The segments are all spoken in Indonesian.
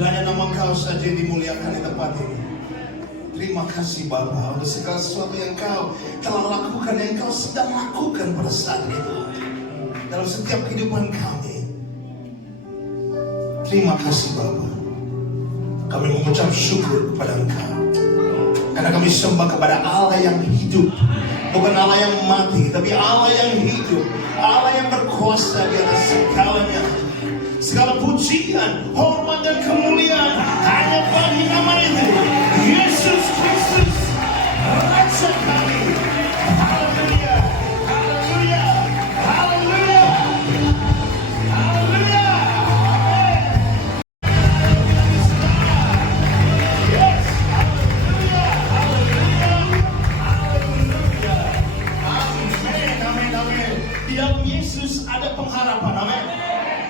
Hanya nama Kau saja dimuliakan di tempat ini. Terima kasih Bapa untuk segala sesuatu yang Kau telah lakukan, yang Kau sedang lakukan pada saat itu dalam setiap kehidupan kami. Terima kasih Bapa. Kami mengucap syukur kepada Engkau karena kami sembah kepada Allah yang hidup, bukan Allah yang mati, tapi Allah yang hidup, Allah yang berkuasa di atas segalanya. Segala pujian, hormat dan kemuliaan hanya bagi nama itu, Yesus Kristus, Raja kami. Haleluya, haleluya, haleluya, haleluya. Yes, haleluya, haleluya, haleluya. Amin, amin, amin. Di dalam Yesus ada pengharapan, amin.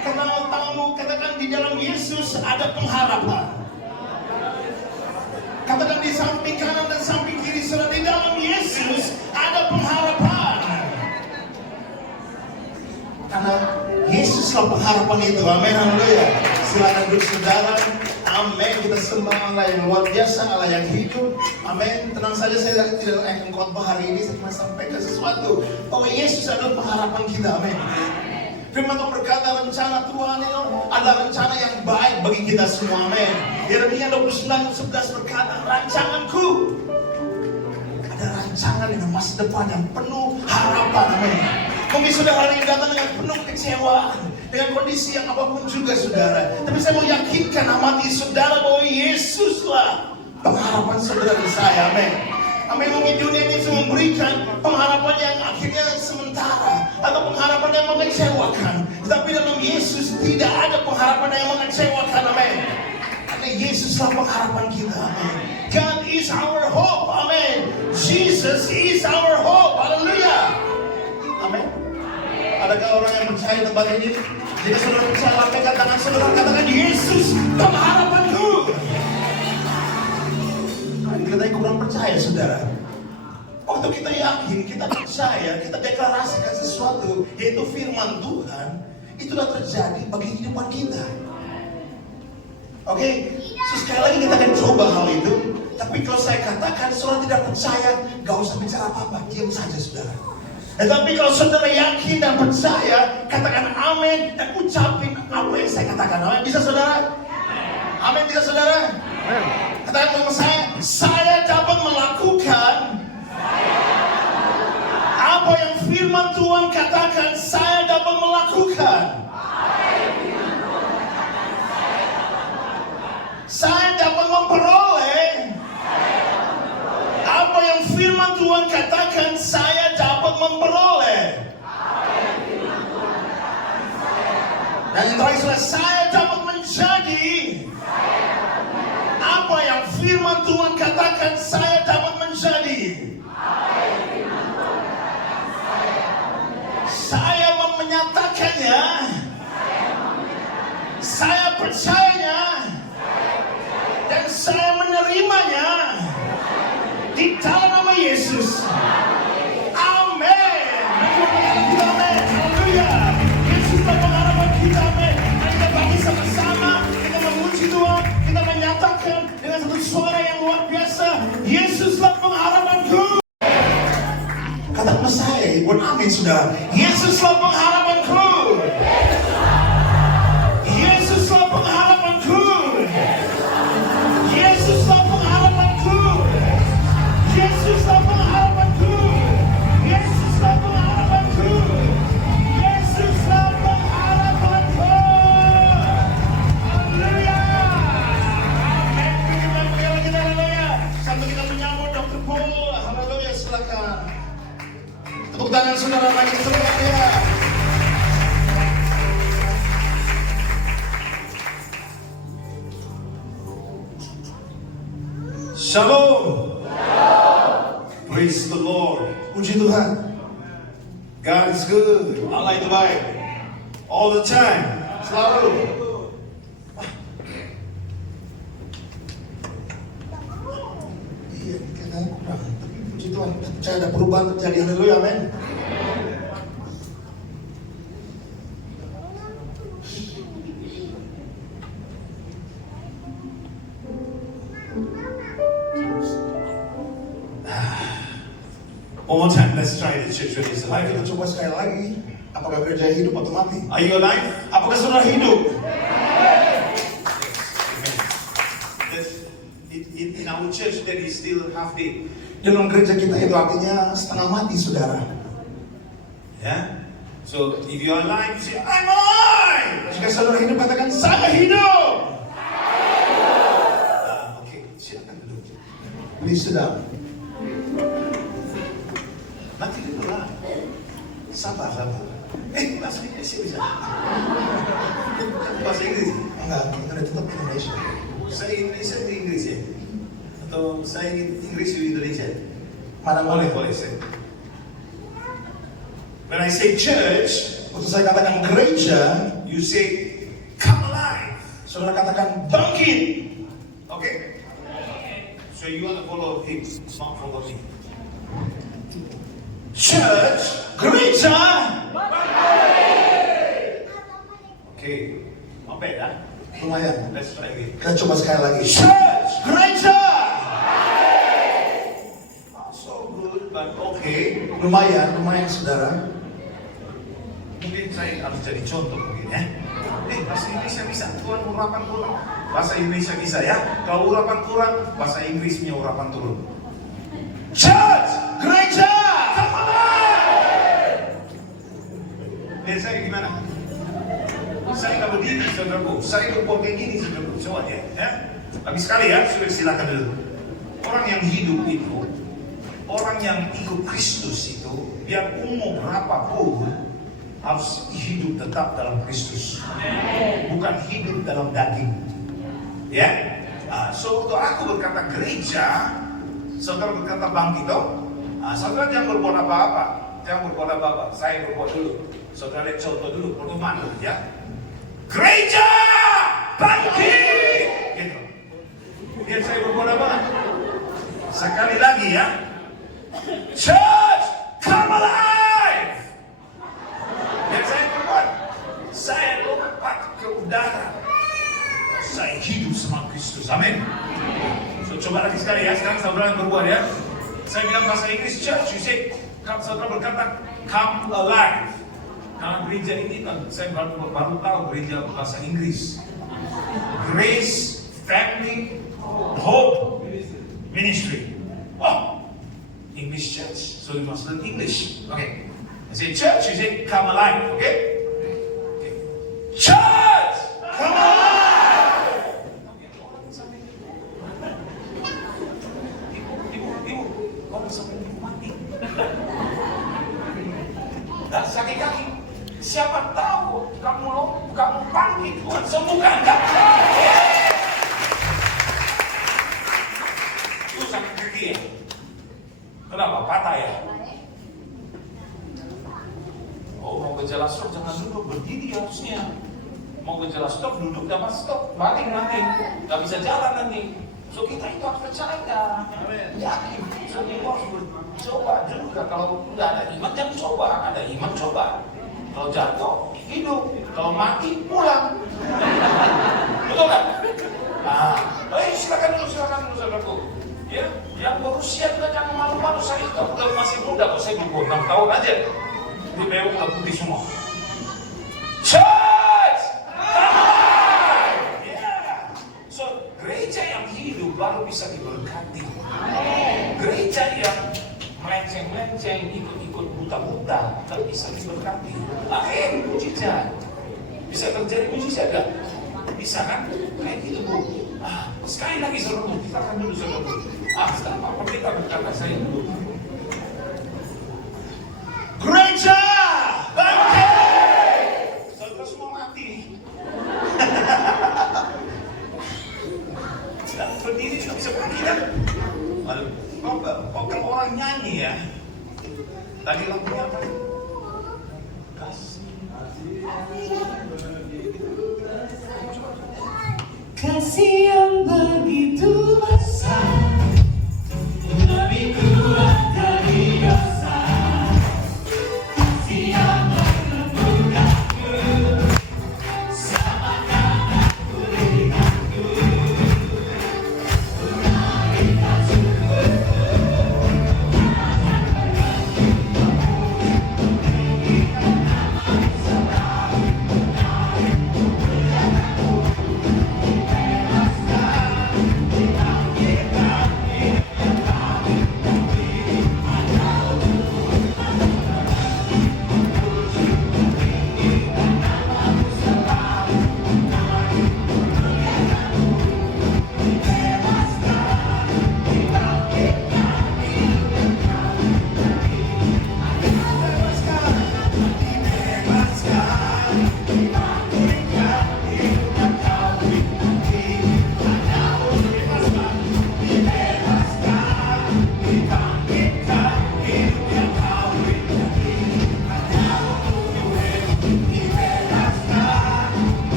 Kenal tanganmu, katakan di dalam Yesus ada pengharapan. Katakan di samping kanan dan samping kiri, saudara, di dalam Yesus ada pengharapan. Karena Yesuslah pengharapan itu, amin, haleluya. Silakan duduk saudara, amin. Kita sembah Allah yang luar biasa, Allah yang hidup, amin. Tenang saja, saya tidak akan khotbah hari ini, saya cuma sampaikan sesuatu bahwa Yesus adalah pengharapan kita, amin. Firman Tuhan berkata rencana Tuhan itu adalah rencana yang baik bagi kita semua, amin. Yeremia 29:11 berkata, rancanganku ada rancangan dengan masa depan yang penuh harapan, amin. Mungkin saudara hari ini datang dengan penuh kecewaan, dengan kondisi yang apapun juga saudara, tapi saya mau yakinkan amati saudara bahwa Yesuslah pengharapan saudara dan saya, amin. Amin. Mungkin dunia ini semua memberikan pengharapan yang akhirnya sementara atau pengharapan yang mengecewakan, tapi dalam Yesus tidak ada pengharapan yang mengecewakan, amin. Karena Yesuslah pengharapan kita, amin. God is our hope, amin. Jesus is our hope, haleluya, amin. Adakah orang yang percaya tempat ini? Jika saudara percaya, lambaikan tangan saudara, katakan Yesus pengharapanku. Kita kurang percaya saudara. Waktu kita yakin, kita percaya, kita deklarasikan sesuatu, yaitu firman Tuhan, itulah terjadi bagi kehidupan kita. Oke, sekali lagi kita akan coba hal itu. Tapi kalau saya katakan saudara tidak percaya, gak usah bicara apa-apa, diam saja saudara. Tapi kalau saudara yakin dan percaya, katakan amin dan ucapin apa yang saya katakan. Amin, bisa saudara? Amin, bisa saudara? Katakan sama saya dapat melakukan apa yang firman Tuhan katakan saya dapat melakukan. Saya dapat memperoleh apa yang firman Tuhan katakan saya dapat memperoleh. Dan yang terakhir, saya dapat menjadi apa yang firman Tuhan katakan saya dapat menjadi. Saya menyatakannya, saya percayanya, dan saya menerimanya di dalam nama Yesus. Amin. Amin. Haleluya. Yesuslah pengharapan kita, amin. Dan kita bagi sama-sama, kita memuji Tuhan, kita menyatakan dengan satu suara yang luar biasa, Yesuslah pengharapanku. Katakan saya, buat amin saudara. Yesuslah pengharapanku. Yesuslah pengharapanku. Yesuslah pengharapanku. Yesuslah pengharapanku. Yesuslah pengharapanku. Yesuslah pengharapanku. Haleluya. Amin. Kita haleluya. Sambil kita menyambut Dr. Paul, haleluya, silakan. Tepuk tangan saudara lagi semuanya. Shalom. Praise the Lord. Puji Tuhan. God is good. Allah itu baik. All the time. Selalu. Iya, kayaknya kurang. Tapi puji Tuhan, percaya ada perubahan terjadi. Haleluya, amin. One more time, let's try the church when it's Mari kita alive. coba sekali lagi. Apakah gereja hidup atau mati? Are you alive? Apakah saudara hidup? In our church, that is still half dead. Dalam gereja kita itu artinya setengah mati, saudara. Yeah? So if you are alive, you say, I'm alive! Jika saudara hidup, katakan, saya hidup. Okay, silakan duduk. Please sit down. Nanti dulu lah. Sabar. Bahasa Indonesia bisa. Bahasa Inggris. Enggak, kita tetap Indonesia. Saya Indonesia itu Inggris ya? Atau saya Inggris itu Indonesia? Mana boleh? Boleh saya. When I say church, Waktu saya katakan gereja, you say come alive. saudara katakan bangkit. Okay? So you want to follow him, not follow me. Church, gereja. Okay. Not bad, huh? Lumayan. Let's try again. Kita coba sekali lagi. Church, gereja. Not so good, but okay. Lumayan saudara. Mungkin saya harus jadi contoh mungkin ya. Bahasa Indonesia bisa, Tuhan urapan kurang. Bahasa Indonesia bisa ya. Kalau urapan kurang, bahasa Inggrisnya urapan turun. Church, gereja. Saya gimana? Saya nggak berdiri, saudaraku. Saya berbuat kayak gini, saudaraku. Coba ya. Habis sekali ya, sudah silakan dulu. Orang yang hidup itu, orang yang ikut Kristus itu, biar umur berapapun, harus hidup tetap dalam Kristus. Bukan hidup dalam daging. Ya. So, waktu aku berkata gereja, saudara berkata bangkit toh. Saudara jangan berbuat apa-apa. Jangan berbuat apa-apa. Saya berbuat dulu. Saudara lihat contoh dulu, pedoman dulu ya. Gereja bangkit. Gitu. Biar saya berbuat apa? Sekali lagi ya. Church come alive. Biar saya berbuat. Saya lompat ke udara. Saya hidup sama Kristus. Amin. So coba lagi sekali ya. Sekarang saudara berbuat ya. Saya bilang bahasa Inggris church. You say, saudara berkata come alive. Karena gereja ini kan saya baru tahu gereja bahasa Inggris. Grace Family Hope Ministry. Oh, English church. So you must learn English. Okay. I say church, you say come alive. Okay? Okay. Church, come alive. Ibu, kamu sampai ibu mati. Dan sakit kaki. Siapa tahu kamu bangkit, Tuhan sembuhkan kamu. Itu sakit kaki ya? Kenapa? Patah ya? Oh, mau gejala stroke jangan duduk, berdiri harusnya. Mau gejala stroke duduk dapat stop, balik nanti, nggak bisa jalan nanti. So kita itu harus percaya, yakin. So kita harus coba juga. Kalau nggak ada iman jangan coba, ada iman coba. Kalau jatuh, hidup. Kalau mati, pulang. Betul kan? Silakan dulu, saudaraku. Ya, yang berusia juga jangan malu-malu. Saya udah masih muda, kok saya 26 tahun aja. Di BU udah putih semua. Church! Yeah. So, gereja yang hidup baru bisa diberkati. Gereja yang melenceng-melenceng, ikut-ikut buta-buta, tak bisa diberkati. Mujizat. Bisa terjadi mujizat gak? Bisa kan? Kayak gitu Bu. Sekali lagi saudara, kita akan dulu saudara. Setelah Pak Pendeta berkata saya dulu. Gereja bangkit. Saudara semua mati. Berdiri juga bisa bangkit kan? Kok kalau orang nyanyi ya? Tadi lagunya apa? Kasih yang begitu besar, lebih kuat dari dosa. Kasih yang menembus aku, samakan aku denganku. Menarik hatiku,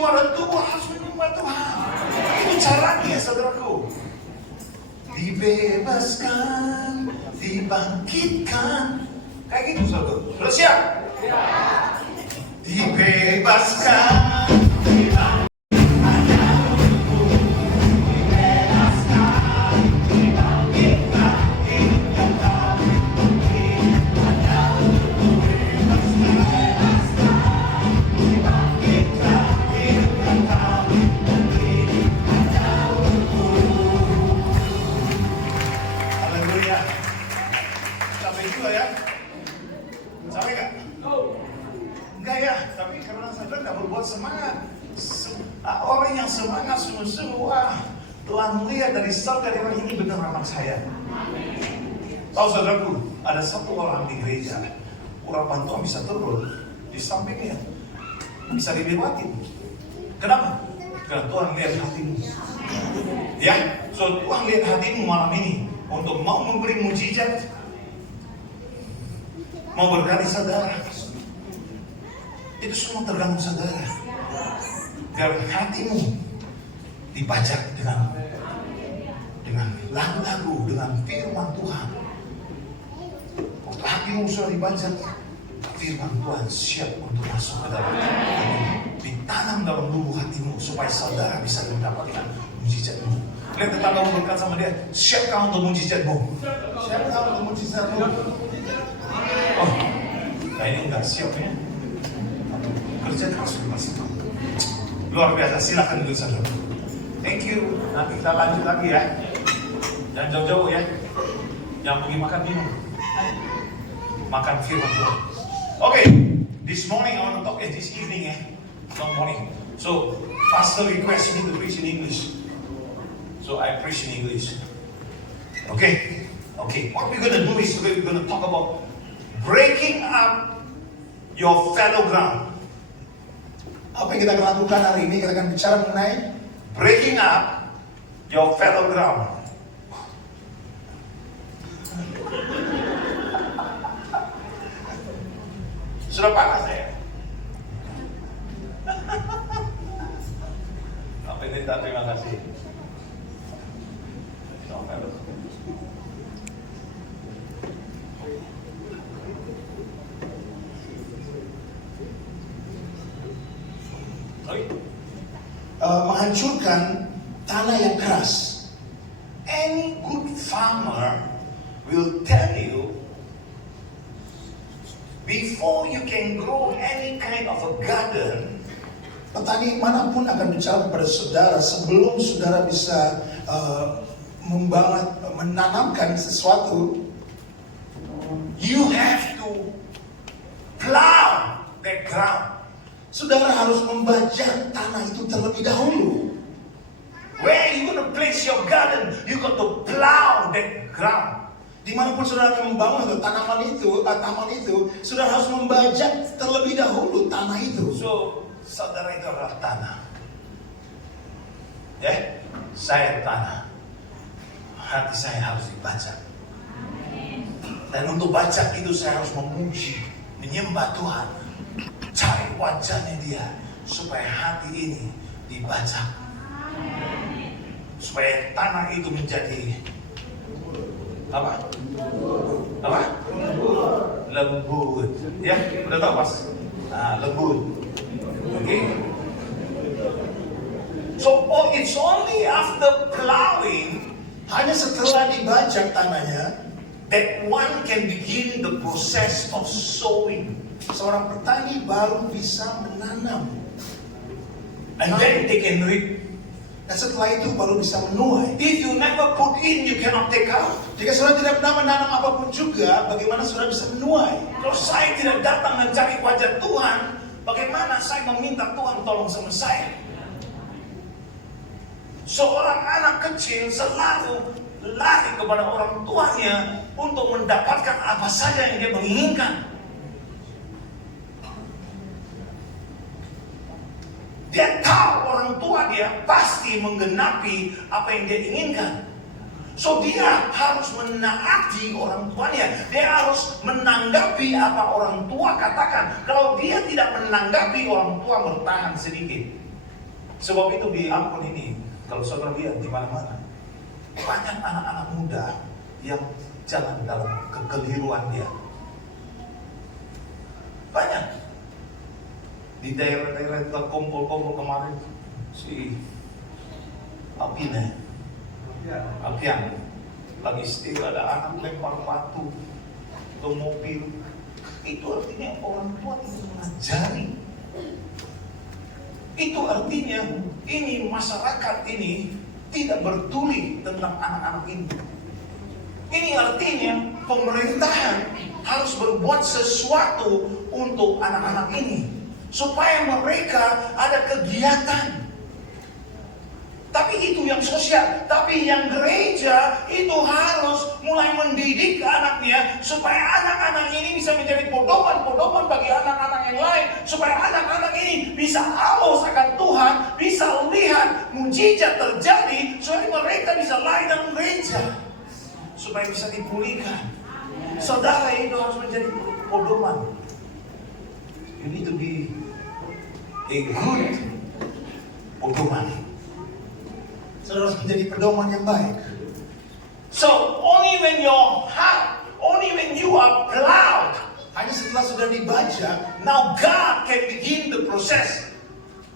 jiwa dan tubuh harus menyembah Tuhan. Itu caranya, saudaraku. Dibebaskan, dibangkitkan. Kayak gitu, saudara. Sudah siap? Dibebaskan, dibangkitkan. Haleluya. Sampai juga ya? Sampai nggak? Enggak ya, tapi karena saudara nggak berbuat semangat. Orang yang semangat sungguh-sungguh, wah, Tuhan melihat dari saudara ini benar anak saya. Tahu saudaraku, ada satu orang di gereja, urapan Tuhan bisa turun di sampingnya, bisa dilewatin. Kenapa? Karena Tuhan lihat hatimu. Ya, so Tuhan lihat hatimu malam ini untuk mau memberi mujizat, mau berkati saudara. Itu semua tergantung saudara. Biar hatimu dibajak dengan lagu-lagu, dengan firman Tuhan. Waktu hatimu sudah dibajak, firman Tuhan siap untuk masuk ke dalam hatimu. Ditanam dalam lubuk hatimu supaya saudara bisa mendapatkan mujizatmu. Lihat tetanggamu, berkata sama dia, siapkah untuk mujizatmu? Siapkah untuk mujizatmu? Oh, nah ini enggak siap ya. Kerja keras masuk. Luar biasa, silakan duduk saudara. Thank you. Nanti kita lanjut lagi ya. Jangan jauh-jauh ya. Jangan pergi makan minum. Makan firman Tuhan. Okay, this morning I want to talk this evening not morning. So, pastor request me to preach in English. So I preach in English. Okay. What we're gonna do is we're gonna talk about breaking up your fellow ground. Apa yang kita akan lakukan hari ini? Kita akan bicara mengenai breaking up your fellow ground. Sudah panas ya? Apa ini? Terima kasih. menghancurkan tanah yang keras. Any good farmer will tell you before you can grow any kind of a garden, Petani manapun akan bicara kepada saudara sebelum saudara bisa menanamkan sesuatu. you have to plow the ground. Saudara harus membajak tanah itu terlebih dahulu. Where you going to place your garden, you got to plow the ground. Dimanapun saudara akan membangun tanaman itu, taman itu, saudara harus membajak terlebih dahulu tanah itu. So, saudara itu adalah tanah. Ya, saya tanah. Hati saya harus dibajak. Dan untuk bajak itu saya harus memuji, menyembah Tuhan, cari wajahnya Dia, supaya hati ini dibajak, supaya tanah itu menjadi apa? Apa? Lembut. Ya, udah tahu pas? Nah, lembut. Okay. So, it's only after plowing, Hanya setelah dibajak tanahnya, that one can begin the process of sowing. seorang petani baru bisa menanam. And then they can reap. Dan setelah itu baru bisa menuai. If you never put in, you cannot take out. Jika saudara tidak pernah menanam apapun juga, bagaimana saudara bisa menuai? Kalau saya tidak datang mencari wajah Tuhan, bagaimana saya meminta Tuhan tolong sama saya? Seorang anak kecil selalu lari kepada orang tuanya untuk mendapatkan apa saja yang dia menginginkan. Dia tahu orang tua dia pasti menggenapi apa yang dia inginkan. So dia harus menaati orang tuanya. Dia harus menanggapi apa orang tua katakan. Kalau dia tidak menanggapi, orang tua bertahan sedikit. Sebab itu di Ambon ini, kalau saudara lihat di mana-mana, banyak anak-anak muda yang jalan dalam kekeliruan dia. Banyak. Di daerah-daerah terkumpul-kumpul kemarin, si Alpian lagi setir, ada anak lempar batu ke mobil. Itu artinya orang tua itu mengajari. Itu artinya ini masyarakat ini tidak peduli tentang anak-anak ini. Ini artinya pemerintahan harus berbuat sesuatu untuk anak-anak ini supaya mereka ada kegiatan. Tapi itu yang sosial. Tapi yang gereja itu harus mulai mendidik anaknya supaya anak-anak ini bisa menjadi pedoman-pedoman bagi anak-anak yang lain. Supaya anak-anak ini bisa haus akan Tuhan, bisa lihat mujizat terjadi, supaya mereka bisa lahir dalam gereja, supaya bisa dipulihkan. Saudara itu harus menjadi pedoman. You need to be a good pedoman. Saudara harus menjadi pedoman yang baik. So only when your heart, only when you are proud, Hanya setelah sudah dibaca, now God can begin the process.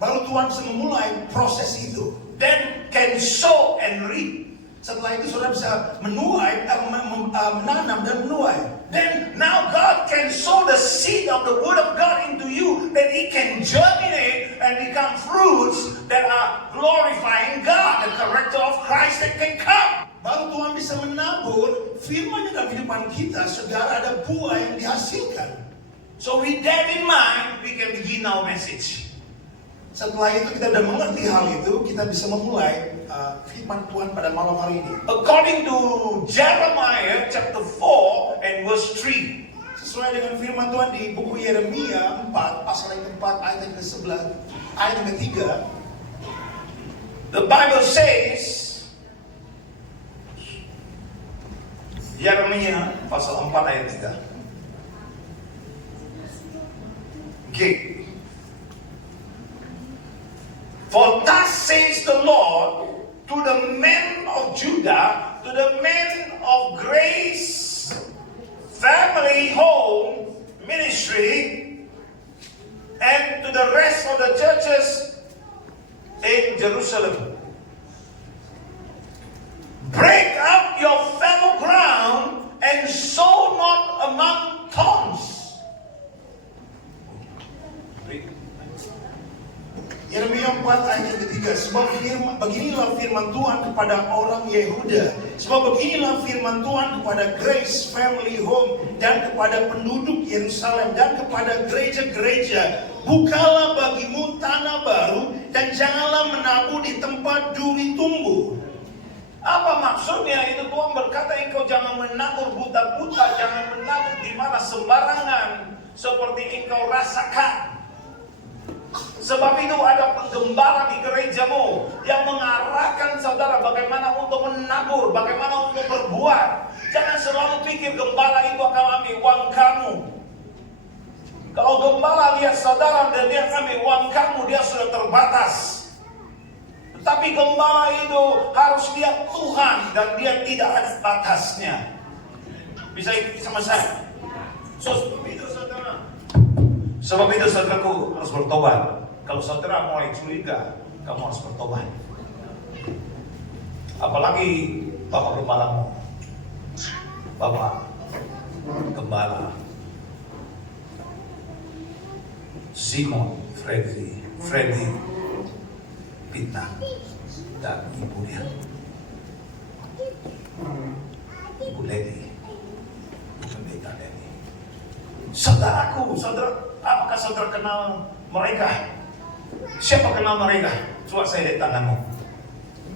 baru Tuhan bisa memulai proses itu. Then can sow and reap. Setelah itu saudara bisa menuai, menanam dan menuai. Then now God can sow the seed of the word of God into you, that it can germinate and become fruits that are glorifying God, the character of Christ that can come. Baru Tuhan bisa menabur firman-Nya dalam kehidupan kita, saudara, ada buah yang dihasilkan. So with that in mind, we can begin our message. Setelah itu kita sudah mengerti hal itu, kita bisa memulai firman Tuhan pada malam hari ini. According to Jeremiah chapter 4 and verse 3. Sesuai dengan firman Tuhan di buku Yeremia 4, pasal yang keempat, ayat yang ke-11, ayat yang ketiga. The Bible says, Yeremia pasal 4 ayat 3. Okay. For thus says the Lord to the men of Judah, to the men of grace, family, home, ministry, and to the rest of the churches in Jerusalem. Break up your fallow ground and sow not among thorns. Yeremia 4 ayat yang ketiga. Sebab beginilah firman Tuhan kepada orang Yehuda. Sebab beginilah firman Tuhan kepada Grace Family Home dan kepada penduduk Yerusalem dan kepada gereja-gereja. Bukalah bagimu tanah baru dan janganlah menabur di tempat duri tumbuh. Apa maksudnya? Itu Tuhan berkata, engkau jangan menabur buta-buta, jangan menabur di mana sembarangan seperti engkau rasakan. Sebab itu ada penggembala di gerejamu yang mengarahkan saudara bagaimana untuk menabur, bagaimana untuk berbuat. Jangan selalu pikir gembala itu akan ambil uang kamu. Kalau gembala lihat saudara dan dia ambil uang kamu, dia sudah terbatas. Tetapi gembala itu harus lihat Tuhan dan dia tidak ada batasnya. Bisa ikut sama saya? Sebab itu saudaraku harus bertobat. Kalau saudara mulai curiga, kamu harus bertobat. Apalagi Bapak Gembalamu, Bapak Gembala Simon Freddy Pitna dan ibunya, Ibu Lady, Pendeta Lady. Saudaraku, apakah saudara kenal mereka? Siapa kenal mereka? Coba saya lihat tanganmu.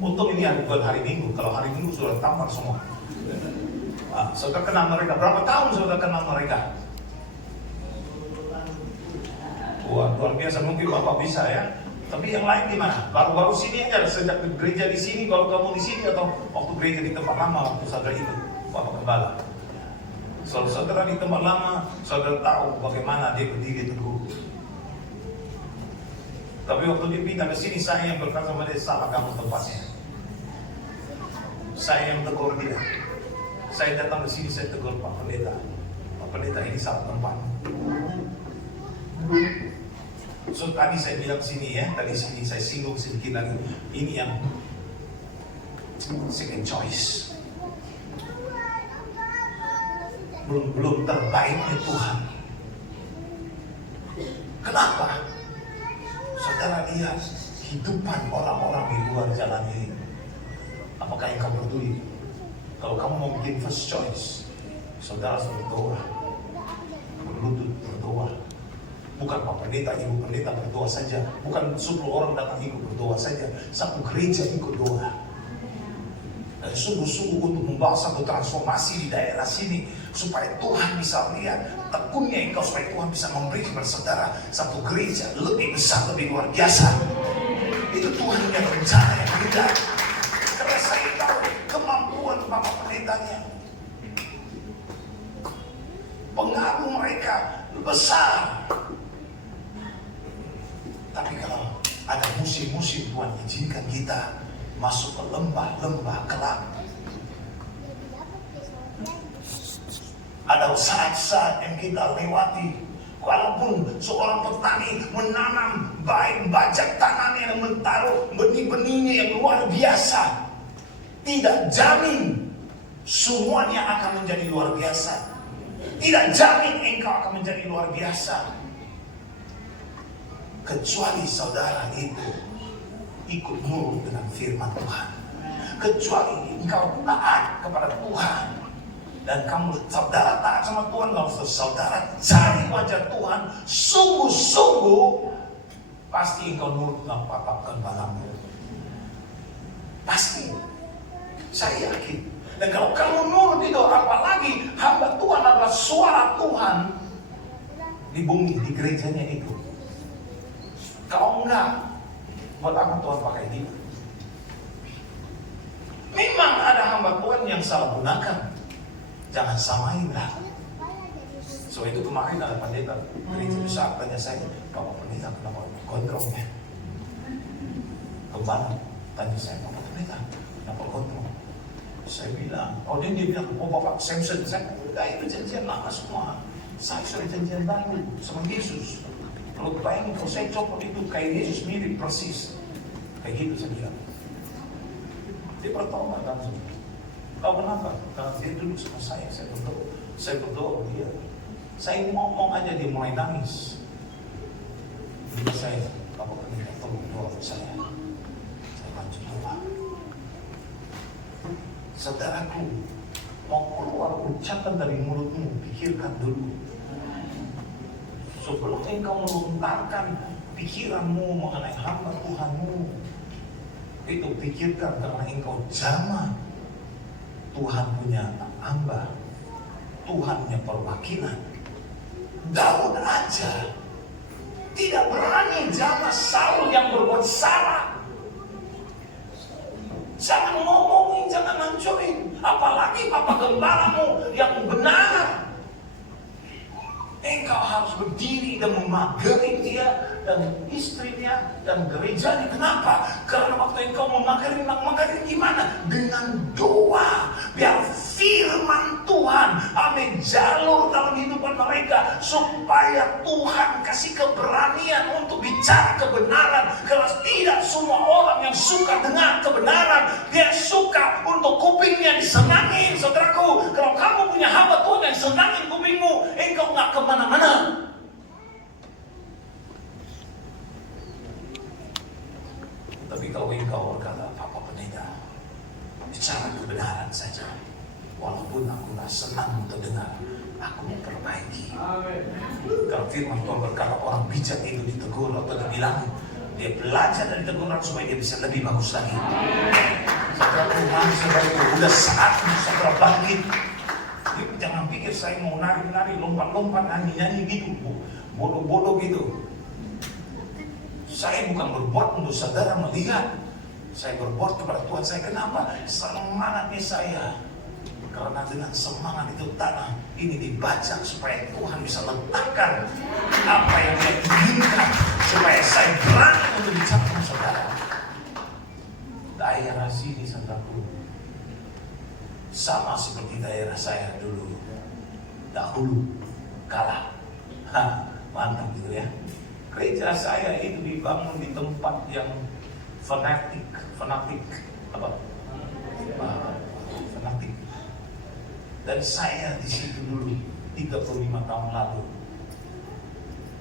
Untung ini bukan hari Minggu. Kalau hari Minggu sudah tampar semua. Saudara kenal mereka. Berapa tahun saudara kenal mereka? Wah, luar biasa. Mungkin Bapak bisa ya. Tapi yang lain gimana? Baru-baru sini aja, sejak gereja di sini, baru kamu di sini, atau waktu gereja di tempat lama waktu saudara itu, Bapak Gembala. Saudara di tempat lama, saudara tahu bagaimana dia berdiri teguh. Tapi waktu dia pindah ke sini, saya yang berkata sama dia, salah kamu tempatnya. Saya yang tegur dia. Saya datang ke sini, saya tegur Pak Pendeta. Pak Pendeta, ini salah tempat. So tadi saya bilang sini ya, tadi sini saya singgung sedikit lagi. Ini yang second choice. Belum terbaiknya Tuhan. Kenapa? Saudara lihat hidupan orang-orang di luar jalan ini. Apakah yang kamu peduli? Kalau kamu mau bikin first choice, saudara harus berdoa, berlutut berdoa. Bukan Pak Pendeta, Ibu Pendeta berdoa saja. Bukan 10 orang datang ikut berdoa saja. Satu gereja ikut doa. Dan sungguh-sungguh untuk membawa satu transformasi di daerah sini. Supaya Tuhan bisa lihat tekunnya engkau. Supaya Tuhan bisa memberi kepada saudara satu gereja lebih besar, lebih luar biasa. Itu Tuhan yang rencana yang beda. Karena saya tahu kemampuan Bapak Pendetanya. Pengaruh mereka besar. Tapi kalau ada musim-musim Tuhan izinkan kita masuk ke lembah-lembah gelap. Ada saat-saat yang kita lewati. Walaupun seorang petani menanam baik bajak tanahnya dan menaruh benih-benihnya yang luar biasa, tidak jamin semuanya akan menjadi luar biasa. Tidak jamin engkau akan menjadi luar biasa. Kecuali saudara itu ikut nurut dengan firman Tuhan. Kecuali engkau taat kepada Tuhan. Dan kamu saudara taat sama Tuhan, kalau saudara cari wajah Tuhan sungguh-sungguh, pasti engkau nurut dengan papak gembalamu. Pasti. Saya yakin. Dan kalau kamu nurut itu, apalagi hamba Tuhan adalah suara Tuhan di bumi, di gerejanya itu. Kalau enggak, buat apa Tuhan pakai dia? Memang ada hamba Tuhan yang salah gunakan. Jangan samain lah. So itu kemarin ada pendeta gereja besar tanya saya, Bapak Pendeta kenapa kontrolnya? Kembali tanya saya, Bapak Pendeta kenapa kontrol? Saya bilang, dia bilang, Bapak Samson, saya itu janjian lama semua. Saya sudah janjian baru sama Yesus. Kalau bayangin kalau saya copot itu kayak Yesus mirip persis. Kayak gitu saya bilang. Dia bertobat langsung. Tahu kenapa? Karena dia dulu sama saya berdoa. Saya berdoa dia. Saya ngomong aja dia mulai nangis. Jadi saya, Bapak Pendeta tolong doa saya. Saya lanjut doa. Saudaraku, mau keluar ucapan dari mulutmu, pikirkan dulu. Sebelum engkau melontarkan pikiranmu mengenai hamba Tuhanmu, itu pikirkan karena engkau jamah. Tuhan punya hamba, Tuhan punya perwakilan. Daud aja tidak berani jamah Saul yang berbuat salah. Jangan ngomongin, jangan hancurin. Apalagi Bapak Gembalamu yang benar. Engkau harus berdiri dan memagari dia dan istrinya dan gerejanya. Kenapa? Karena waktu engkau memagari gimana? Dengan doa. Biar firman Tuhan ambil jalur dalam kehidupan mereka. Supaya Tuhan kasih keberanian untuk bicara kebenaran. Kalau tidak semua orang yang suka dengar kebenaran, dia suka untuk kupingnya disenangin. Saudaraku, kalau kamu punya hamba Tuhan yang senangin kupingmu, engkau gak kemana-mana. Tapi kalau engkau berkata, Bapak Pendeta, bicara kebenaran saja. Walaupun aku gak senang untuk dengar, aku mau perbaiki. Kalau firman Tuhan berkata orang bijak itu ditegur atau dibilang, dia belajar dari teguran supaya dia bisa lebih bagus lagi. Saudara itu udah saatnya saudara bangkit. Jangan pikir saya mau nari-nari, lompat-lompat, nyanyi-nyanyi gitu, bodoh-bodoh gitu. Saya bukan berbuat untuk saudara melihat. Saya berbuat kepada Tuhan saya. Kenapa? Semangatnya saya. Karena dengan semangat itu tanah ini dibajak supaya Tuhan bisa letakkan apa yang dia inginkan supaya saya berani untuk bicara dengan saudara. Daerah sini saudaraku sama seperti daerah saya dahulu kala. Mantap gitu ya. Gereja saya itu dibangun di tempat yang fanatik apa? Fanatik. Dan saya di situ dulu 35 tahun lalu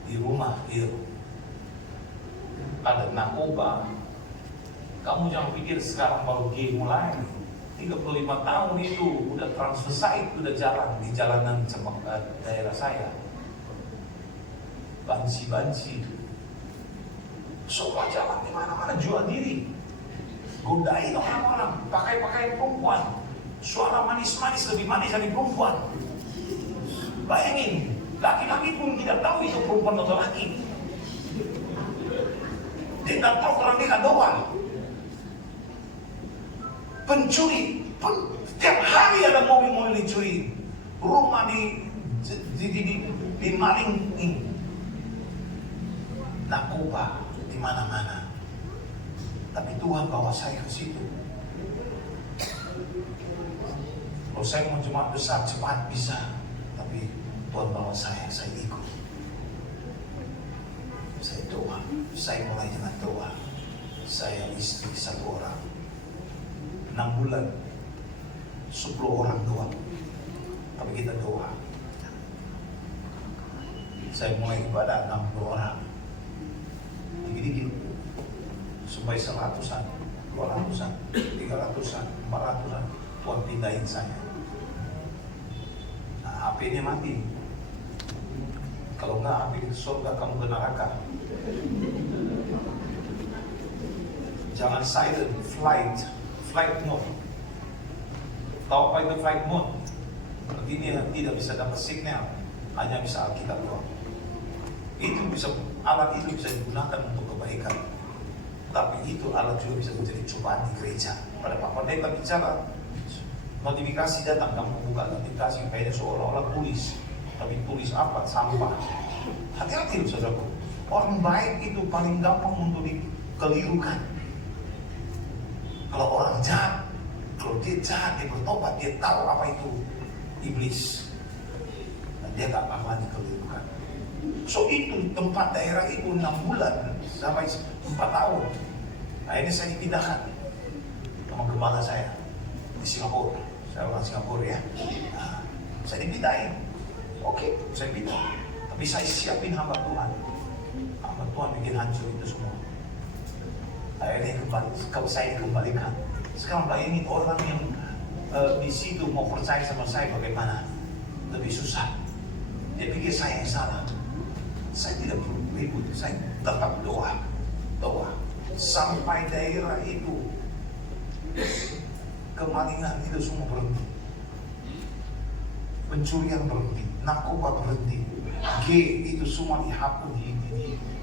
di rumah itu ada narkoba. Kamu jangan pikir sekarang baru game mulai. 35 tahun itu udah transvestite, udah jalan di jalanan daerah saya. Banci. Semua jalan di mana-mana jual diri. Godain orang-orang, pakai perempuan. Suara manis-manis lebih manis dari perempuan. Bayangin, laki-laki pun tidak tahu itu perempuan atau laki. Dia tidak tahu orang dia doa. Pencuri, tiap hari ada mobil-mobil dicuri. Rumah di maling ini. Narkoba di mana-mana. Tapi Tuhan bawa saya ke situ. Kalau saya mau cuma besar cepat bisa, tapi Tuhan bawa saya ikut. Saya doa, saya mulai dengan doa. Saya istri 1 orang, 6 bulan, 10 orang doang. Tapi kita doa. Saya mulai ibadah 60 orang. Dikit-dikit supaya 100-an, 200-an, 300-an, 400-an Tuhan pindahin saya. Nah, HP-nya mati. Kalau enggak HP ke surga, kamu ke neraka. Jangan silent, flight mode. Tahu apa itu flight mode? Begini tidak bisa dapat signal, hanya bisa Alkitab doang. Alat itu bisa digunakan untuk kebaikan. Tapi itu alat juga bisa menjadi cobaan di gereja. Pada Pak Pendeta bicara, notifikasi datang, kamu buka notifikasi kayaknya seolah-olah tulis. Tapi tulis apa? Sampah. Hati-hati loh saudaraku. Orang baik itu paling gampang untuk dikelirukan. Kalau orang jahat, kalau dia jahat, dia bertobat, dia tahu apa itu iblis. Dan dia tak akan dikelirukan. So itu tempat daerah itu 6 bulan sampai 4 tahun. Akhirnya saya dipindahkan sama gembala saya di Singapura. Saya orang Singapura ya. Nah, saya dipindahin. Oke, saya pindah. Tapi saya siapin hamba Tuhan. Hamba Tuhan bikin hancur itu semua. Akhirnya kalau saya dikembalikan. Sekarang bayangin orang yang di situ mau percaya sama saya bagaimana? Lebih susah. Dia pikir saya yang salah. Saya tidak perlu ribut, saya tetap doa. Sampai daerah itu kemalingan itu semua berhenti. Pencurian berhenti, narkoba berhenti, G itu semua dihapus,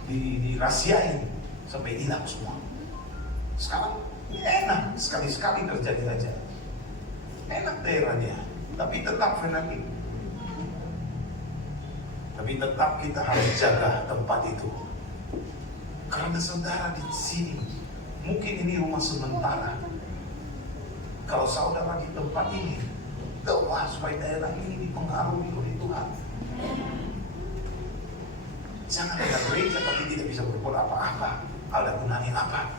dirahasiain sampai hilang semua. Sekarang enak, sekali-sekali terjadi aja. Enak daerahnya, tapi tetap fanatik. Tapi tetap kita harus jaga tempat itu. Karena saudara di sini, mungkin ini rumah sementara. Kalau saudara di tempat ini, doa supaya daerah ini dipengaruhi oleh Tuhan. Jangan ada gereja tapi tidak bisa berbuat apa-apa. Ada gunanya apa?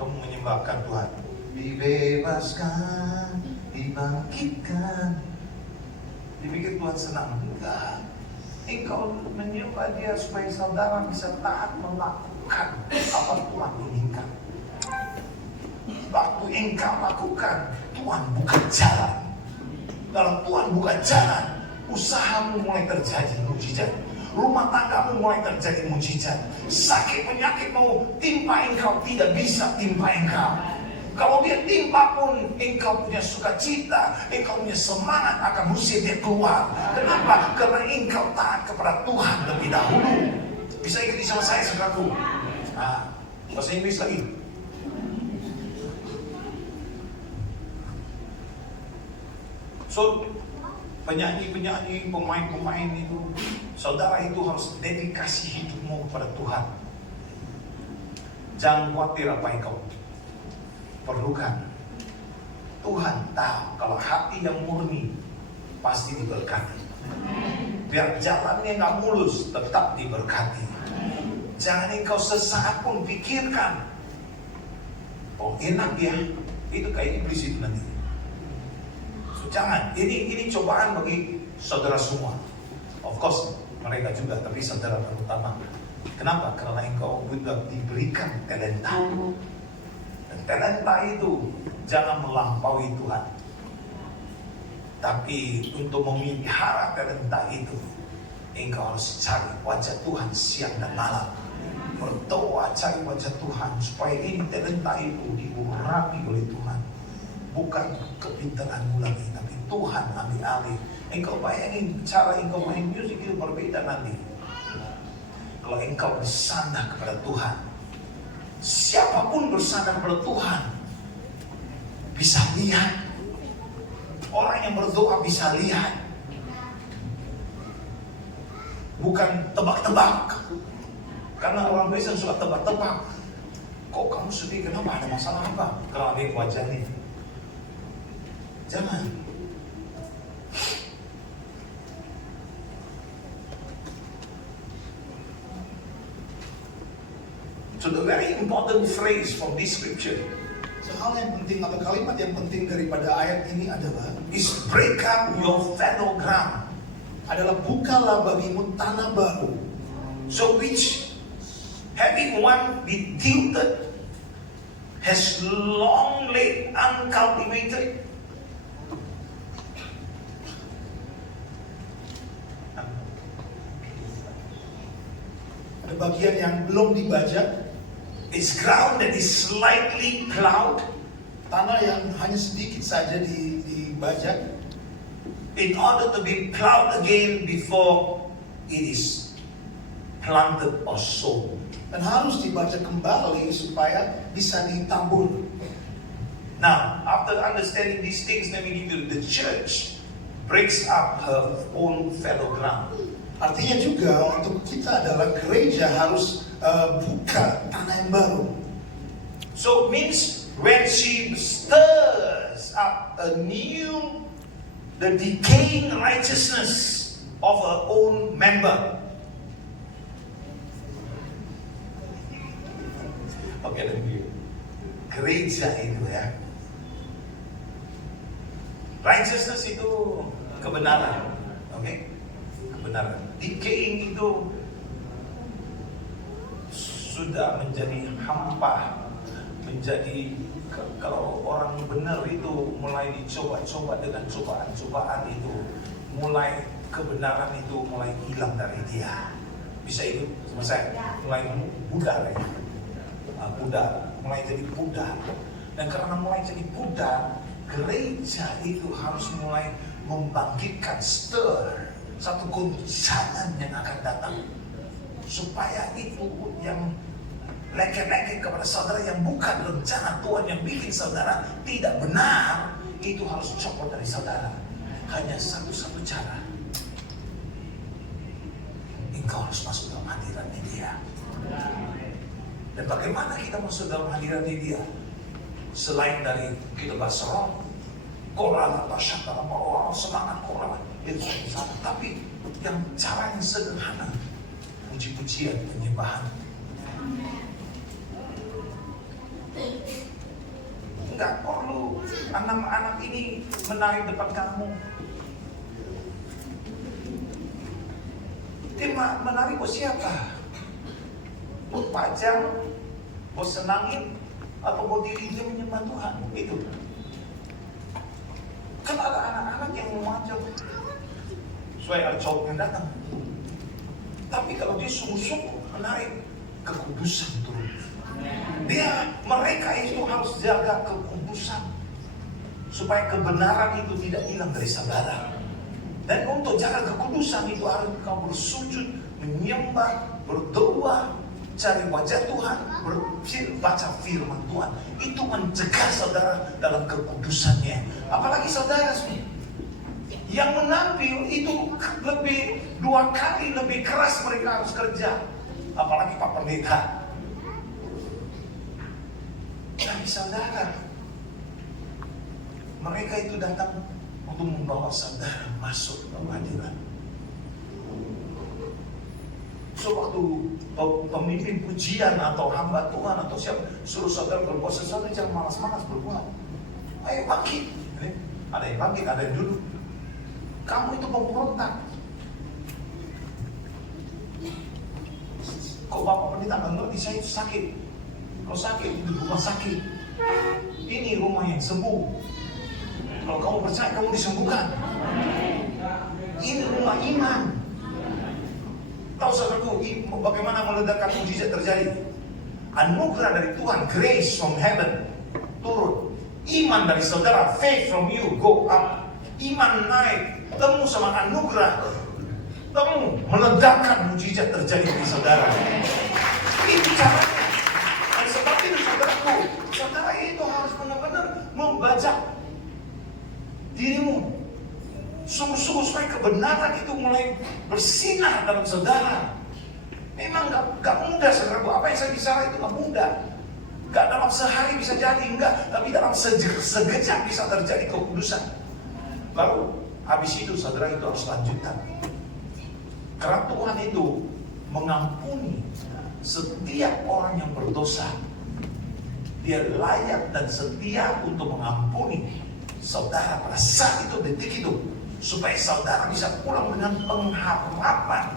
Kamu menyembahkan Tuhan. Dibebaskan, dibangkitkan. Dipikir Tuhan senang? Enggak. Engkau menyembah Dia supaya saudara bisa taat melakukan apa Tuhan inginkan. Waktu engkau lakukan, Tuhan buka jalan. Kalau Tuhan buka jalan, usahamu mulai terjadi mujizat. Rumah tanggamu mulai terjadi mujizat. Sakit penyakit mau timpa engkau, tidak bisa timpa engkau. Kalau dia timpa pun, engkau punya sukacita, engkau punya semangat akan usir dia keluar. Kenapa? Karena engkau taat kepada Tuhan lebih dahulu. Bisa ikuti sama saya, saudaraku. Nah, bahasa Inggris lagi. So, penyanyi-penyanyi, pemain-pemain itu Saudara itu harus dedikasi hidupmu kepada Tuhan. Jangan khawatir apa yang kau perlukan. Tuhan tahu kalau hati yang murni pasti diberkati. Biar jalannya nggak mulus, tetap diberkati. Jangan engkau sesaat pun pikirkan, oh enak ya, itu kayak iblis itu nanti. So, jangan. Ini cobaan bagi saudara semua. Of course mereka juga, tapi saudara terutama. Kenapa? Karena engkau sudah diberikan talenta. Dan talenta itu jangan melampaui Tuhan. Tapi untuk memelihara talenta itu, engkau harus cari wajah Tuhan siang dan malam. Berdoa cari wajah Tuhan supaya ini talenta itu diurapi oleh Tuhan. Bukan kepintaranmu lagi, tapi Tuhan ambil alih. Engkau bayangin cara engkau main musik itu berbeda nanti. Kalau engkau bersandar kepada Tuhan, siapapun bersandar kepada Tuhan bisa lihat. Orang yang berdoa bisa lihat, bukan tebak-tebak. Karena orang Kristen suka tebak-tebak. Kok kamu sedih? Kenapa? Ada masalah apa? Kalau lihat wajahnya. Jangan. So the very important phrase from this scripture Hal yang penting atau kalimat yang penting daripada ayat ini adalah is break up your fallow ground. adalah bukalah bagimu tanah baru. So which having one be tilted has long laid uncultivated. Ada bagian yang belum dibajak, It's ground that is slightly plowed tanah yang hanya sedikit saja dibajak, in order to be plowed again before it is planted or sown. dan harus dibajak kembali supaya bisa ditabur. Now, after understanding these things, let me give you the church breaks up her own fallow ground. Artinya juga untuk kita adalah gereja harus buka tanah yang baru. So it means when she stirs up the decaying righteousness of her own member. Oke, gereja itu ya. Righteousness itu kebenaran, oke? Kebenaran. Decaying itu sudah menjadi hampa, menjadi kalau orang benar itu mulai dicoba-coba dengan cobaan-cobaan itu, mulai kebenaran itu mulai hilang dari dia. Bisa itu sama saya, mulai pudar ya. Pudar, mulai jadi pudar. Dan karena mulai jadi pudar, gereja itu harus mulai membangkitkan satu goncangan yang akan datang, supaya itu yang lengket-lengket kepada saudara yang bukan rencana Tuhan yang bikin saudara tidak benar, itu harus copot dari saudara. Hanya satu-satu cara, engkau harus masuk dalam hadirat dia. Dan bagaimana kita masuk dalam hadirat dia? Selain dari kita bahasa roh, Koran atau syakar, orang semangat Koran itu sana. Tapi yang cara yang sederhana, puji-pujian, penyembahan. Enggak perlu anak-anak ini menari depan kamu. Dia menari buat siapa? Buat pajang, buat senangin, atau buat diri dia menyembah Tuhan. Itu. Kan ada anak-anak yang memajang supaya ada cowok yang datang. Tapi kalau dia sungguh-sungguh menarik, kekudusan turun. Mereka itu harus jaga kekudusan supaya kebenaran itu tidak hilang dari saudara. Dan untuk jaga kekudusan itu harus kau bersujud, menyembah, berdoa, cari wajah Tuhan, baca firman Tuhan. Itu mencegah saudara dalam kekudusannya. Apalagi saudara Yang mengambil itu lebih 2 kali lebih keras mereka harus kerja. Apalagi Pak Pendeta. Tapi saudara, mereka itu datang untuk membawa saudara masuk ke pengadilan. So waktu pemimpin pujian atau hamba Tuhan atau siapa suruh saudara berbuat sesuatu, jangan malas-malas berbuat. Ayo bangkit. Ada yang bangkit, ada yang duduk. Kamu itu pemberontak. Kok Bapak Pendeta nggak ngerti saya itu sakit? Kalau sakit itu bukan sakit. Ini rumah yang sembuh. Kalau kamu percaya kamu disembuhkan. Ini rumah iman. Tahu saudaraku, bagaimana meledakkan mujizat terjadi? Anugerah dari Tuhan, grace from heaven, turun. Iman dari saudara, faith from you, go up. Iman naik, temu sama anugerah. Temu, meledakkan mujizat terjadi di saudara. Itu caranya. Dan sebab itu saudaraku, saudara itu harus benar-benar membajak dirimu. Sungguh-sungguh supaya kebenaran itu mulai bersinar dalam saudara. Memang gak mudah saudaraku. Apa yang saya bicara itu gak mudah. Gak dalam sehari bisa jadi, enggak. Tapi dalam sekejap bisa terjadi kekudusan. Lalu habis itu saudara itu harus lanjutkan. Karena Tuhan itu mengampuni setiap orang yang berdosa. Dia layak dan setia untuk mengampuni saudara pada saat itu, detik itu. Supaya saudara bisa pulang dengan pengharapan.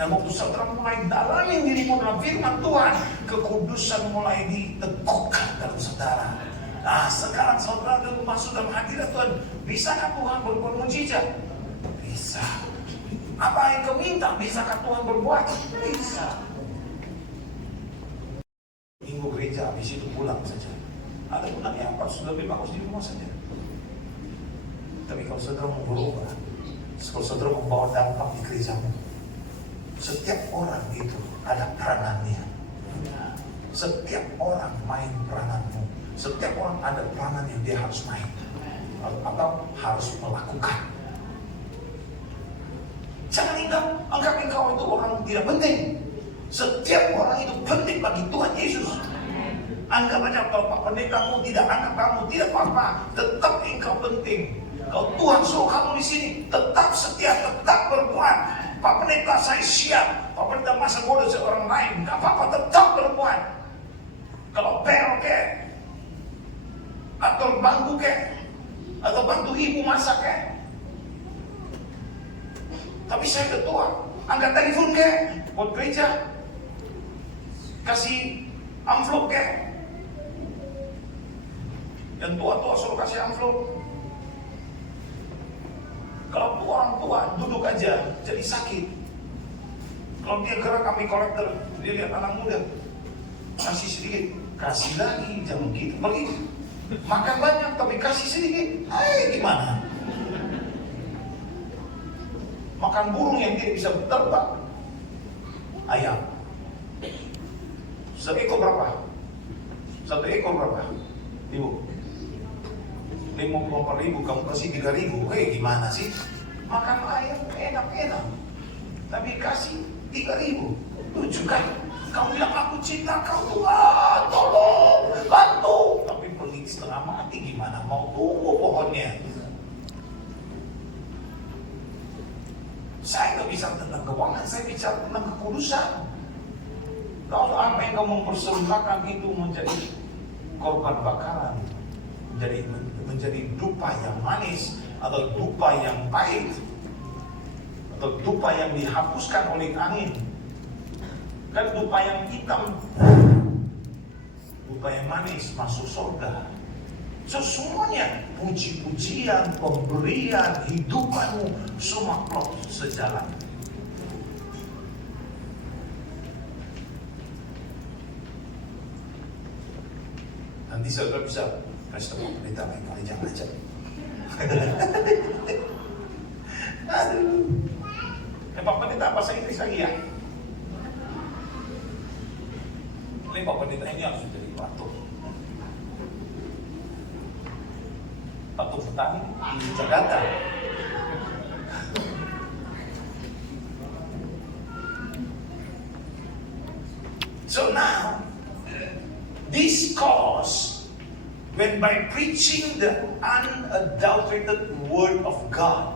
Dan waktu saudara mulai dalami dirimu dalam firman Tuhan, kekudusan mulai diteguhkan dalam saudara. Nah sekarang saudara sudah masuk dalam hadirat Tuhan. Bisakah Tuhan berbuat mujizat? Bisa. Apa yang kau minta, bisakah Tuhan berbuat? Bisa. Minggu gereja, habis itu pulang saja. Ada gunanya apa? Sudah lebih bagus di rumah saja. Tapi kalau saudara mau berubah, kalau saudara membawa dampak di gerejamu, setiap orang itu ada peranannya. Setiap orang main perananmu. Setiap orang ada peranan yang dia harus main atau harus melakukan. Jangan anggap engkau itu orang tidak penting. Setiap orang itu penting bagi Tuhan Yesus. Anggap aja kalau Pak Pendetamu tidak anggap kamu tidak apa-apa, tetap engkau penting. Kalau Tuhan suruh kamu di sini, tetap setia, tetap berbuat. Pak Pendeta saya siap. Pak Pendeta masa bodoh seorang lain, nggak apa-apa, tetap berbuat. Kalau pel kek, atau bantu kek, atau bantu ibu masak kek. Tapi saya ketua, angkat telepon kek, buat gereja, kasih amplop kek. Yang tua-tua suruh kasih amplop. Kalau orang tua duduk aja jadi sakit. Kalau dia gerak kami kolektor, dia lihat anak muda kasih sedikit, kasih lagi, jangan gitu. Begitu. Makan banyak tapi kasih sedikit. Gimana? Makan burung yang tidak bisa terbang. Ayam. Seekor berapa? 1 ekor berapa? Ibu. 54.000 kamu kasih 3.000. Gimana sih? Makan ayam enak-enak. Tapi kasih 3.000. Lucu kan? Kamu bilang aku cinta kau Tuhan, tolong, bantu. Tapi pelit setengah mati gimana? Mau tumbuh pohonnya. Saya nggak bicara tentang keuangan, saya bicara tentang kekudusan. Kalau apa yang kamu mempersembahkan itu menjadi korban bakaran, menjadi dupa yang manis atau dupa yang pahit atau dupa yang dihapuskan oleh angin, kan dupa yang hitam, dupa yang manis masuk surga. Semuanya puji-pujian, pemberian, hidupanmu semua klop sejalan. Nanti saudara bisa kasih tahu pendeta lain kali jangan aja. Aduh. Pak Pendeta bahasa Inggris lagi ya? Ini Pak Pendeta ini harus jadi patung. Patung petani di Jakarta. This cause when by preaching the unadulterated word of God.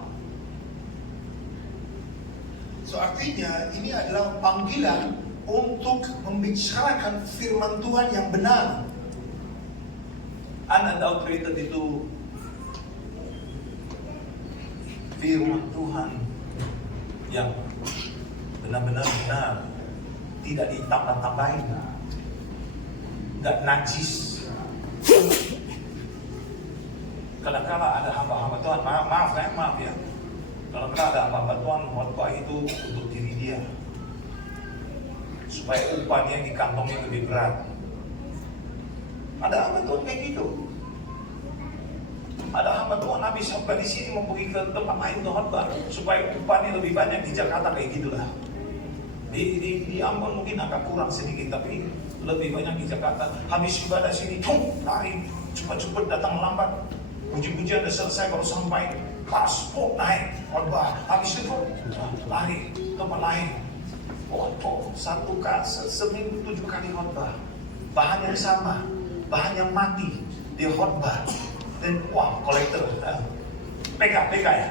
So artinya ini adalah panggilan untuk membicarakan firman Tuhan yang benar. Unadulterated itu firman Tuhan yang benar-benar benar, tidak ditambah-tambahin, nggak najis. Kadang-kadang ada hamba-hamba Tuhan, maaf ya. Kadang-kadang ada hamba Tuhan khotbah itu untuk diri dia, supaya upahnya di kantongnya lebih berat. Ada hamba Tuhan kayak gitu. Ada hamba Tuhan habis sampai di sini mau pergi ke tempat lain untuk khotbah supaya upahnya lebih banyak. Di Jakarta kayak gitulah. Di Ambon mungkin agak kurang sedikit, tapi lebih banyak di Jakarta. Habis ibadah sini, lari cepat-cepat datang lambat. Puji-pujian udah selesai baru sampai pas, naik khotbah. Habis itu lari tempat lain. Seminggu 7 kali khotbah. Bahan yang sama, bahan yang mati dia khotbah. Dan kolektor, PK ya,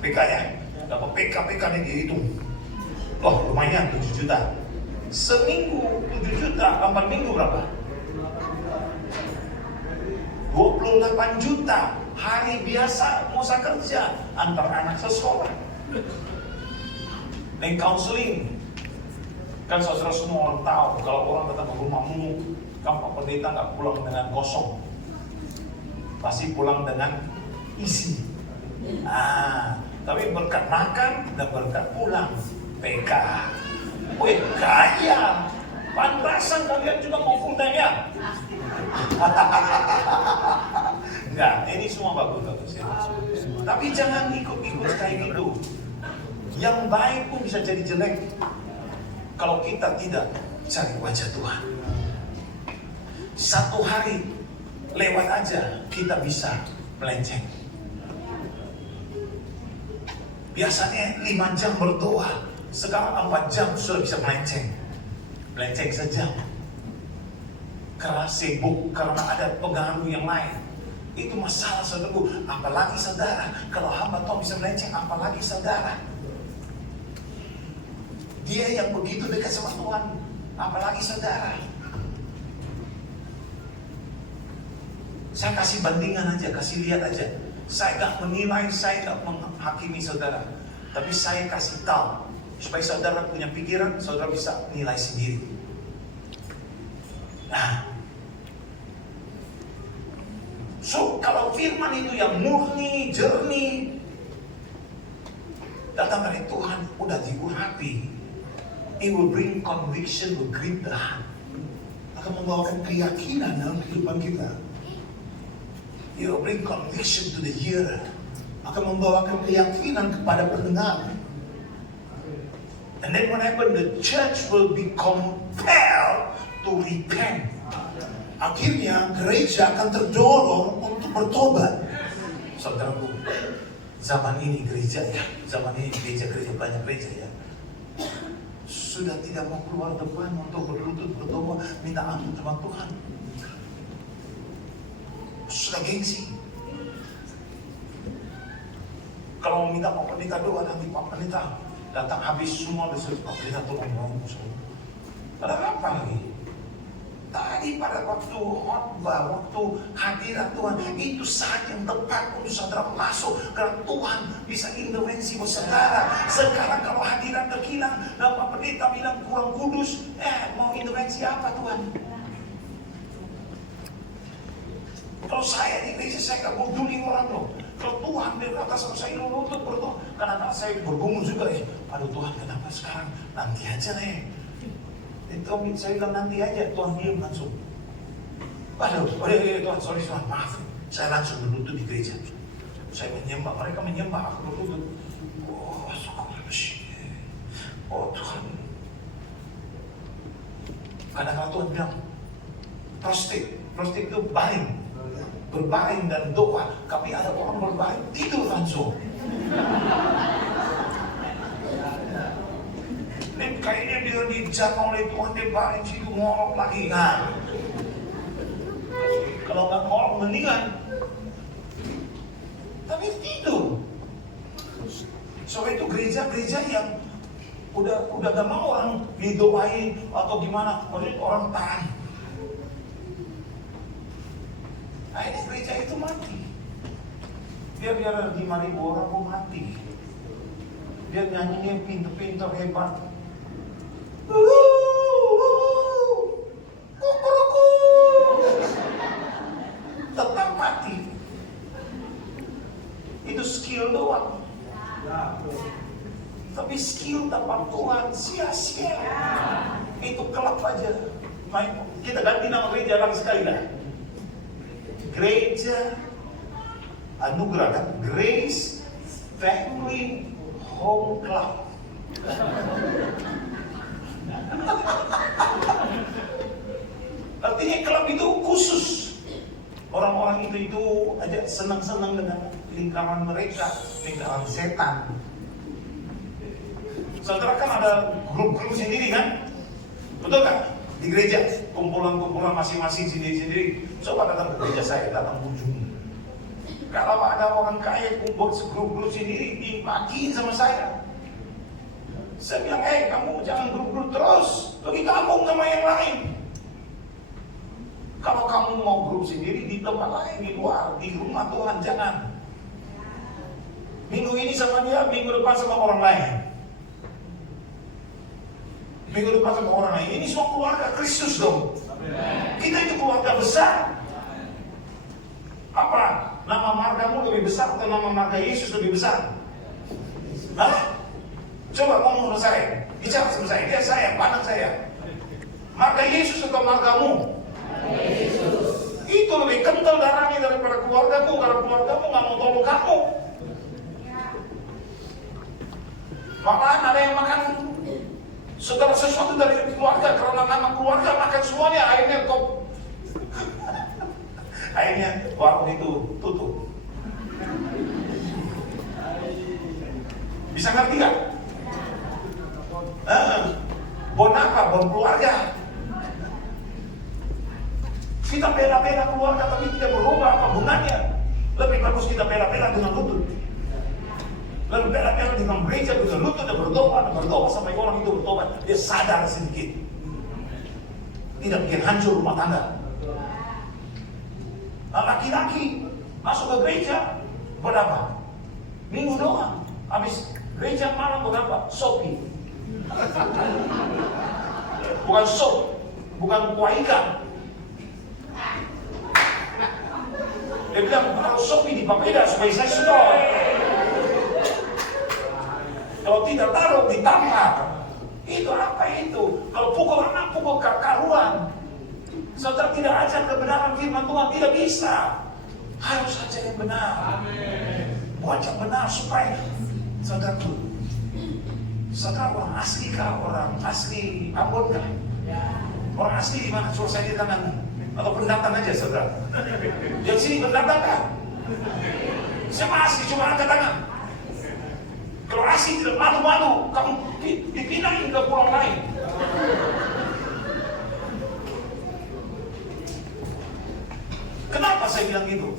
PK ya, dapat PK dia dihitung. Lumayan 7 juta. Seminggu 7 juta, 4 minggu berapa? 28 juta. Hari biasa mau saya kerja, antar anak sekolah. Dan counseling. Kan saudara semua orang tahu kalau orang datang ke rumahmu, kamu pendeta nggak pulang dengan kosong, pasti pulang dengan isi. Tapi berkat makan dan berkat pulang, PK. Kaya. Pantasan kalian juga mau full time ya? Enggak, ini semua bagus ya. Tapi jangan ikut-ikut kayak gitu. Yang baik pun bisa jadi jelek kalau kita tidak cari wajah Tuhan. Satu hari lewat aja kita bisa melenceng. Biasanya 5 jam berdoa, sekarang 4 jam sudah bisa melenceng. Melenceng saja. Karena sibuk, karena ada pengaruh yang lain. Itu masalah saudaraku. Apalagi saudara, kalau hamba Tuhan bisa melenceng, apalagi saudara. Dia yang begitu dekat sama Tuhan, apalagi saudara. Saya kasih bandingan aja, kasih lihat aja. Saya gak menilai, saya gak menghakimi saudara. Tapi saya kasih tahu, supaya saudara punya pikiran, saudara bisa nilai sendiri. So kalau firman itu yang murni, jernih, datang dari Tuhan, udah diurapi, it will bring conviction, will grip the heart. Akan membawakan keyakinan dalam kehidupan kita. It will bring conviction to the hearer. Akan membawakan keyakinan kepada pendengar. And then what happened? The church will be compelled to repent. Akhirnya gereja akan terdorong untuk bertobat. Saudaraku, zaman ini gereja ya, zaman ini gereja banyak gereja ya, sudah tidak mau keluar depan untuk berlutut berdoa minta ampun sama Tuhan. Sudah gengsi. Kalau minta Pak Pendeta doa, nanti Pak Pendeta datang habis semua disuruh Pak Pendeta tolong ada apa lagi? Tadi pada waktu khotbah, waktu hadirat Tuhan, itu saat yang tepat untuk saudara masuk karena Tuhan bisa intervensi buat saudara. Sekarang kalau hadirat terkilang dan Pak Pendeta bilang kurang kudus, mau intervensi apa Tuhan? Kalau saya di gereja, saya gak peduli orang loh. Kalau Tuhan berkata sama saya lutut berdoa, kadang-kadang saya bergumul juga ya. Aduh Tuhan, kenapa sekarang? Nanti aja nih. Saya bilang nanti aja, Tuhan diam langsung. Aduh, Tuhan, sorry Tuhan, maaf. Saya langsung berlutut di gereja. Saya menyembah, mereka menyembah, aku berlutut. Oh Tuhan. Kadang-kadang Tuhan bilang, prostit itu baring. Berbaring dan doa, tapi ada orang berbaring tidur langsung. Dan kayaknya dia di dijamah oleh Tuhan, dia balik situ ngorok lagi. Nah, kalau nggak ngorok mendingan. Tapi tidur. Soalnya itu gereja-gereja yang udah gak mau orang didoain atau gimana, orang tahan. Akhirnya gereja itu mati. Dia biar 5.000 orang pun mati. Dia nyanyinya pintar-pintar hebat. Tetap mati. Itu skill doang. Tapi skill tanpa Tuhan sia-sia. Itu kelap aja. Kita ganti nama gereja lagi sekali dah. Gereja Anugerah kan? Grace Family Home Club. Artinya klub itu khusus. Orang-orang itu aja senang-senang dengan lingkaran mereka, lingkaran setan. Saudara kan ada grup-grup sendiri kan? Betul kan? Di gereja, kumpulan-kumpulan masing-masing sendiri-sendiri. Coba datang ke gereja saya, datang kunjungi. Kalau ada orang kaya kumpul segrup-grup sendiri, dimakiin sama saya. Saya bilang, kamu jangan grup-grup terus, pergi kampung sama yang lain. Kalau kamu mau grup sendiri di tempat lain, di luar, di rumah Tuhan, jangan. Minggu ini sama dia, minggu depan sama orang lain. Minggu depan sama orang lain. Ini semua keluarga Kristus dong. Kita itu keluarga besar. Apa? Nama margamu lebih besar atau nama marga Yesus lebih besar? Hah? Coba ngomong sama saya. Bicara sama saya. Dia saya, pandang saya. Marga Yesus atau margamu? Yesus. Itu lebih kental darahnya daripada keluargamu. Karena keluargamu nggak mau tolong kamu. Malahan ada yang makan segala sesuatu dari keluarga. Karena nama keluarga makan semuanya. Akhirnya warung itu tutup. Bisa ngerti gak? Bon apa? Bon keluarga. Kita bela-bela keluarga tapi tidak berubah apa gunanya. Lebih bagus kita bela-bela dengan lutut. Lebih bela-bela dengan gereja dengan lutut dan berdoa sampai orang itu bertobat. Dia sadar sedikit. Tidak bikin hancur rumah tangga. Laki-laki masuk ke gereja berapa? Minggu doang. Habis gereja malam berapa? Sopi. Bukan sop, bukan kuah ikan. Dia bilang kalau sopi di papeda supaya saya store. Kalau tidak taruh ditampar. Itu apa itu? Kalau pukul anak, pukul karuan. Saudara tidak ajar kebenaran firman Tuhan, tidak bisa. Harus ajar yang benar. Buat yang benar supaya saudara orang asli kah? Orang asli Ambon kah? Orang asli di mana? Suruh saya di tangan. Atau pendatang aja saudara. Yang sini pendatang kah? Siapa asli? Cuma angkat tangan. Kalau asli tidak malu-malu, kamu dipindahin ke pulau lain. Kenapa saya bilang gitu?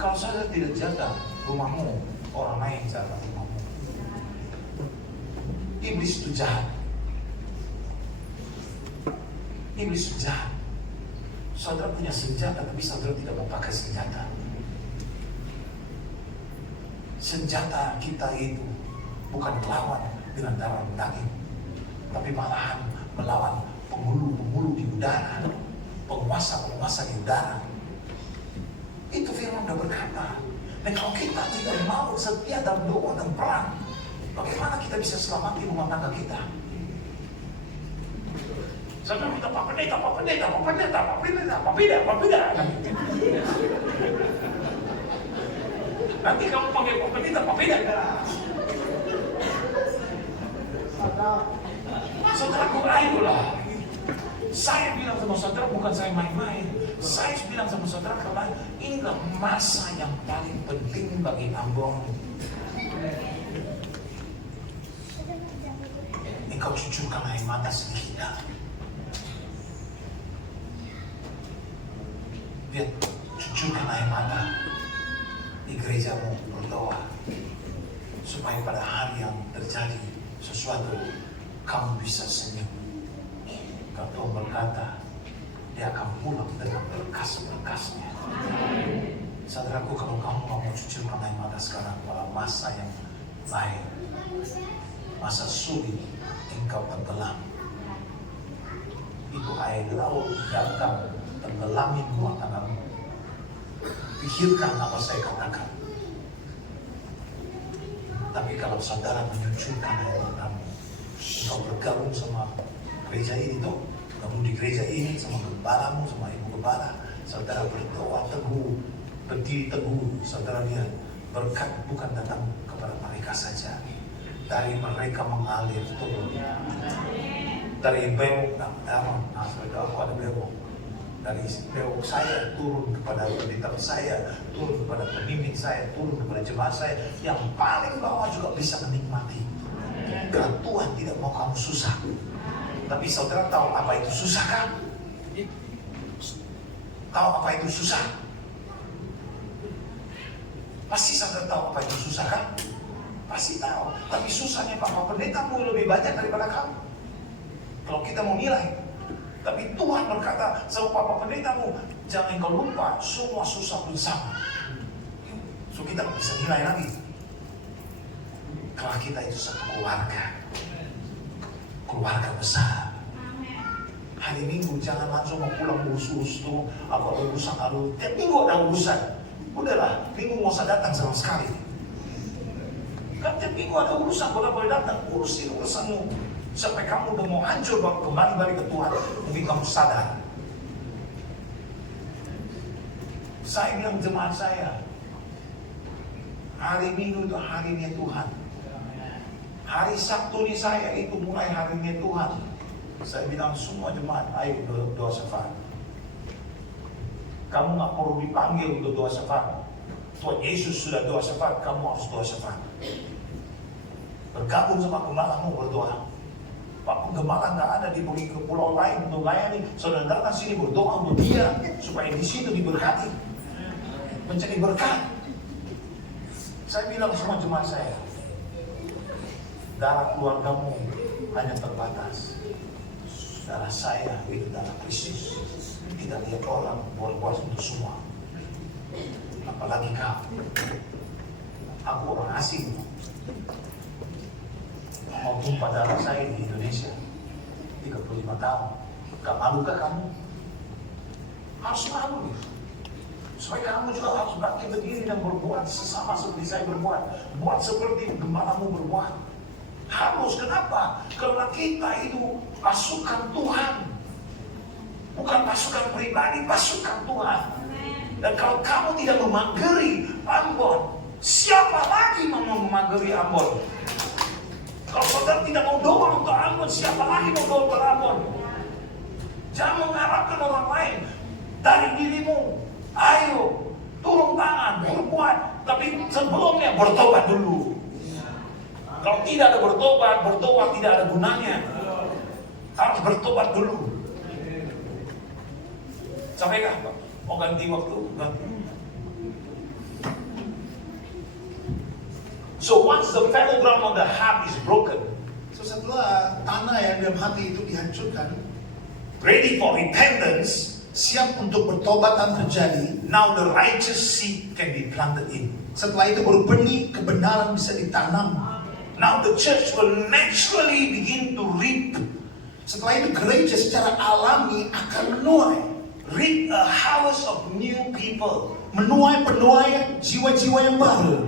Kalau saudara tidak jaga rumahmu, orang lain jaga rumahmu. Iblis itu jahat. Iblis itu jahat. Saudara punya senjata, tapi saudara tidak mau pakai senjata. Senjata kita itu bukan melawan dengan darah daging, tapi malahan melawan penghulu-penghulu di udara, penguasa-penguasa di udara. Itu firman sudah berkata. Dan kalau kita tidak mau setia dalam doa dan perang, bagaimana kita bisa selamati rumah tangga kita? Saya bilang kita Pak Pendeta. Nanti kamu panggil Pak Pendeta. Saudaraku, ayolah. Saya bilang sama saudara, bukan saya main-main. Saya bilang sama saudara, karena inilah masa yang paling penting bagi Ambon. engkau cucurkan air mata sedikit. Biar cucurkan air mata di gerejamu, berdoa supaya pada hari yang terjadi sesuatu kamu bisa senyum. Kalau Tuhan berkata dia akan pulang dengan berkas-berkasnya. Saudaraku, kalau kamu mau cucurkan air mata sekarang pada masa yang baik, masa sulit engkau tenggelam, itu air laut datang tenggelami rumah tanggamu. Pikirkan apa saya katakan. Tapi kalau saudara menyucurkan air matamu, engkau bergabung sama gereja ini tuh, kamu di gereja ini sama gembalamu, sama ibu gembala, saudara berdoa teguh, berdiri teguh, saudara lihat berkat bukan datang kepada mereka saja, dari mereka mengalir turun, dari bewok saudara, aku ada bewok, dari bewok saya turun kepada pendeta saya, turun kepada pemimpin saya, turun kepada jemaat saya, yang paling bawah juga bisa menikmati. Karena Tuhan tidak mau kamu susah. Tapi saudara tahu apa itu susah kan? Tahu apa itu susah? Pasti saudara tahu apa itu susah kan? Pasti tahu. Tapi susahnya Bapak Pendetamu lebih banyak daripada kamu. Kalau kita mau nilai. Tapi Tuhan berkata sama Bapak Pendetamu, jangan kau lupa semua susah bersama. So kita bisa nilai lagi. Kalau kita itu satu keluarga. Keluarga besar. Hari Minggu jangan langsung mau pulang urus-urus tuh, apa urusan lalu. Tiap minggu ada urusan. Udahlah, minggu mau usah datang sama sekali. Kan tiap minggu ada urusan, boleh datang, urusin urusanmu. Sampai kamu udah mau hancur, baru kembali balik ke Tuhan. Mungkin kamu sadar. Saya bilang jemaat saya, hari Minggu itu harinya Tuhan. Hari Sabtu ini saya itu mulai harinya Tuhan. Saya bilang semua jemaat, ayo doa syafaat. Kamu gak perlu dipanggil untuk doa syafaat. Tuhan Yesus sudah doa syafaat, kamu harus doa syafaat. Bergabung sama gembalamu berdoa. Pak gembala gak ada diberi ke pulau lain untuk layani. Saudara datang sini berdoa untuk dia supaya di situ diberkati, menjadi berkat. Saya bilang semua jemaat saya, darah keluargamu hanya terbatas. Darah saya itu darah Kristus. Tidak lihat orang buat untuk semua. Apalagi kau. Aku orang asing. Mau tumpah darah saya di Indonesia 35 tahun. Gak malukah kamu? Harus malu. Supaya kamu juga harus bangkit berdiri dan berbuat sesama seperti saya berbuat. Buat seperti gembalamu berbuat. Harus, kenapa? Karena kita itu pasukan Tuhan. Bukan pasukan pribadi, pasukan Tuhan. Dan kalau kamu tidak memagari Ambon, siapa lagi mau memagari Ambon? Kalau saudara tidak mau doa untuk Ambon, siapa lagi mau doa untuk Ambon? Jangan mengharapkan orang lain. Dari dirimu, ayo turun tangan, berbuat. Tapi sebelumnya bertobat dulu. Kalau tidak ada bertobat tidak ada gunanya. Harus bertobat dulu. Sampaikah Pak? Mau ganti waktu? Ganti. So once the fallow ground of the heart is broken, So setelah tanah yang dalam hati itu dihancurkan, ready for repentance, siap untuk bertobatan terjadi. now the righteous seed can be planted in. Setelah itu baru benih kebenaran bisa ditanam. Now the church will naturally begin to reap Setelah itu gereja secara alami akan menuai. reap a harvest of new people. Menuai penuaian jiwa-jiwa yang baru.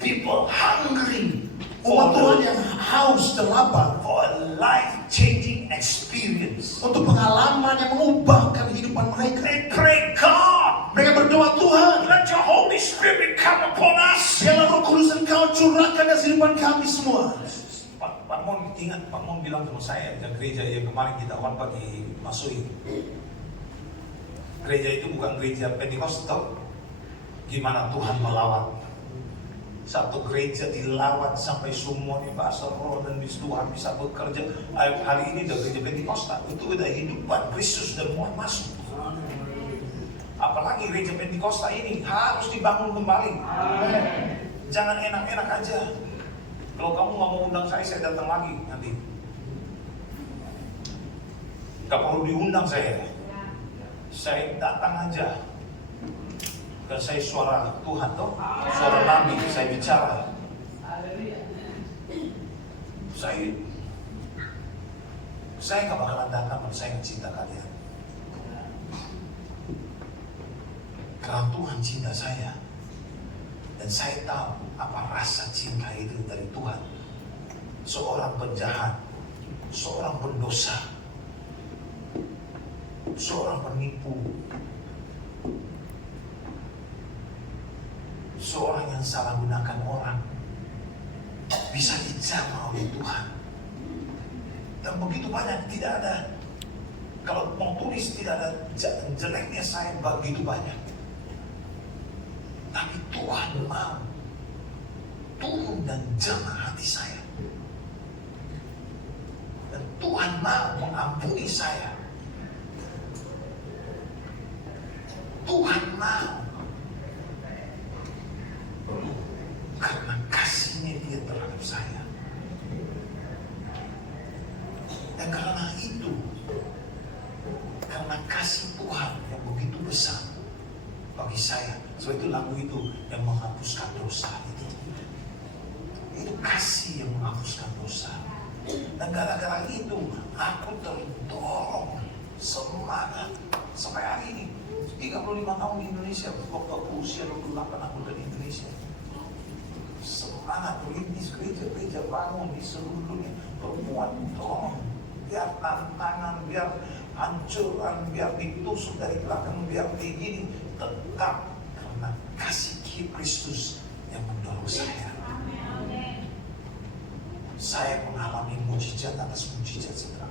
People hungry Umat Tuhan for yang haus dan lapar. a life-changing experience. Untuk pengalaman yang mengubahkan kehidupan mereka. They pray, God, Mereka berdoa, Tuhan, let your Holy Spirit come upon us. biarlah Roh Kudus Engkau curahkan dalam kehidupan kami semua. Pak Mon ingat, Pak Mon bilang sama saya, dan gereja yang kemarin kita khotbah di Masui. Gereja itu bukan gereja Pentekostal. Gimana Tuhan melawat Satu gereja dilawan sampai semuanya bahasa roh dan Tuhan bisa bekerja. Hari ini udah gereja Pentakosta, itu udah hidupan Kristus dan mulai masuk. Apalagi gereja Pentakosta ini harus dibangun kembali. Jangan enak-enak aja. Kalau kamu nggak mau undang saya datang lagi nanti. Gak perlu diundang saya datang aja. Dan saya suara Tuhan toh, suara Nabi, saya bicara. Saya gak bakalan datang kalau saya nggak cinta kalian. Karena Tuhan cinta saya. Dan saya tahu apa rasa cinta itu dari Tuhan. Seorang penjahat, seorang pendosa, seorang penipu, seorang yang salah gunakan orang bisa dijamah oleh Tuhan. Dan begitu banyak, tidak ada, kalau mau tulis tidak ada jeleknya saya begitu banyak. Tapi Tuhan mau turun dan jamah hati saya. Dan Tuhan mau mengampuni saya. Tuhan mau. Karena kasihnya dia terhadap saya. Dan karena itu, karena kasih Tuhan yang begitu besar bagi saya, sebab itu lagu itu yang menghapuskan dosa itu. Itu kasih yang menghapuskan dosa. Dan gara-gara itu aku terdorong semangat sampai hari ini. 35 tahun di Indonesia, waktu aku usia 28 aku dari Indonesia. Semangat merintis gereja-gereja bangun di seluruh dunia. Perempuan tolong, biar tantangan, biar hancuran, biar ditusuk dari belakang, biar begini, tetap karena kasih Kristus yang mendorong saya. Saya mengalami mujizat atas mujizat, saudara.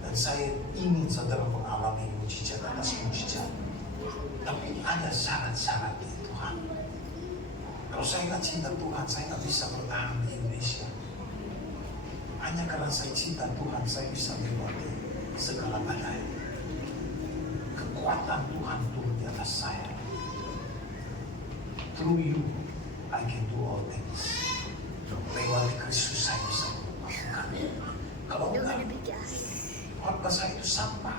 Dan saya ingin saudara mengalami mujizat atas mujizat. Tapi ada syarat-syarat di Tuhan. Kalau saya nggak cinta Tuhan, saya nggak bisa bertahan di Indonesia. Hanya karena saya cinta Tuhan, saya bisa melewati segala badai. Kekuatan Tuhan turun di atas saya. Through you, I can do all things. Lewat Kristus saya bisa melakukan. Kalau enggak, khotbah saya itu sampah,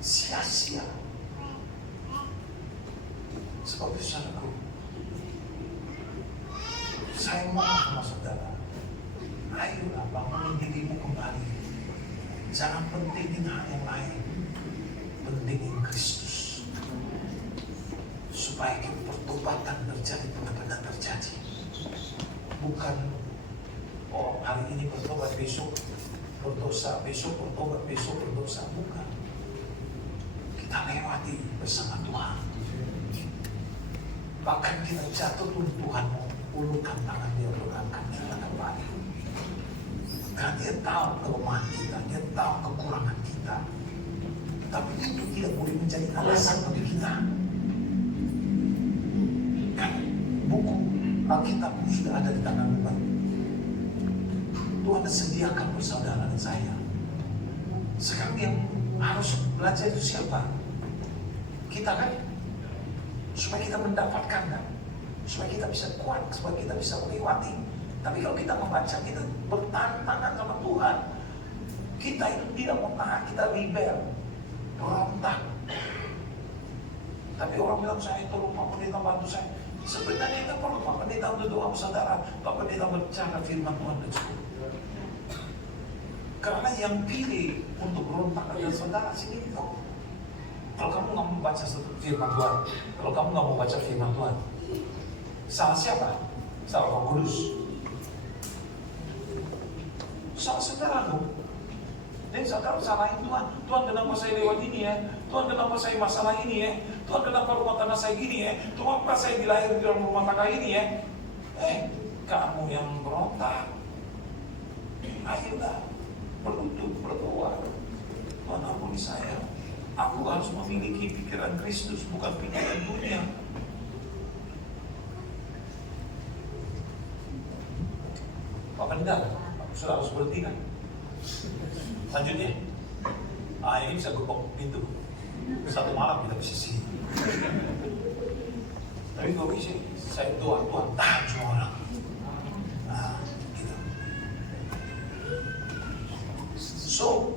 sia-sia. Sebab itu saudaraku, saya mohon sama saudara, ayolah bangun dirimu kembali. Jangan pentingin hal yang lain, pentingin Kristus, supaya pertobatan terjadi benar-benar terjadi. Bukan hari ini bertobat, besok berdosa, besok bertobat, besok berdosa. Bukan. Kita lewati bersama Tuhan. Bahkan kita jatuh pun Tuhan mau ulurkan tangan dia, ulurkan kita kembali. Karena dia tahu kelemahan kita, dia tahu kekurangan kita. Tapi itu tidak boleh menjadi alasan bagi kita. Kan buku Alkitab sudah ada di tangan Tuhan. Tuhan sediakan buat saudara dan saya. Sekarang yang harus belajar itu siapa? Kita kan? Supaya kita mendapatkan kan? Supaya kita bisa kuat, supaya kita bisa melewati. Tapi kalau kita membaca, kita bertantangan sama Tuhan. Kita itu tidak mau tahan, kita rebel, berontak. Tapi orang bilang, saya tolong Pak Pendeta bantu saya. Sebenarnya kita perlu Pak Pendeta untuk doa saudara, Pak Pendeta berbicara firman Tuhan dan sebagainya. Karena yang pilih untuk berontak adalah saudara sendiri kok. Kalau kamu nggak mau baca firman Tuhan, kalau kamu nggak mau baca firman Tuhan, salah siapa? Salah Roh Kudus. Salah saudara dong. Dan saudara salahin Tuhan. Tuhan kenapa saya lewat ini ya? Tuhan kenapa saya masalah ini ya? Tuhan kenapa rumah tangga saya gini ya? Tuhan kenapa saya dilahirkan di dalam rumah tangga ini ya? Kamu yang berontak. Ayolah, berlutut, berdoa. Tuhan ampuni saya. Aku harus memiliki pikiran Kristus, bukan pikiran dunia. rendah. Sudah harus berhenti kan? Lanjutnya. Ini bisa gembok pintu. Satu malam kita bisa sini. Tapi kalau bisa, saya doa, Tuhan tahan semua orang. Nah, gitu. So,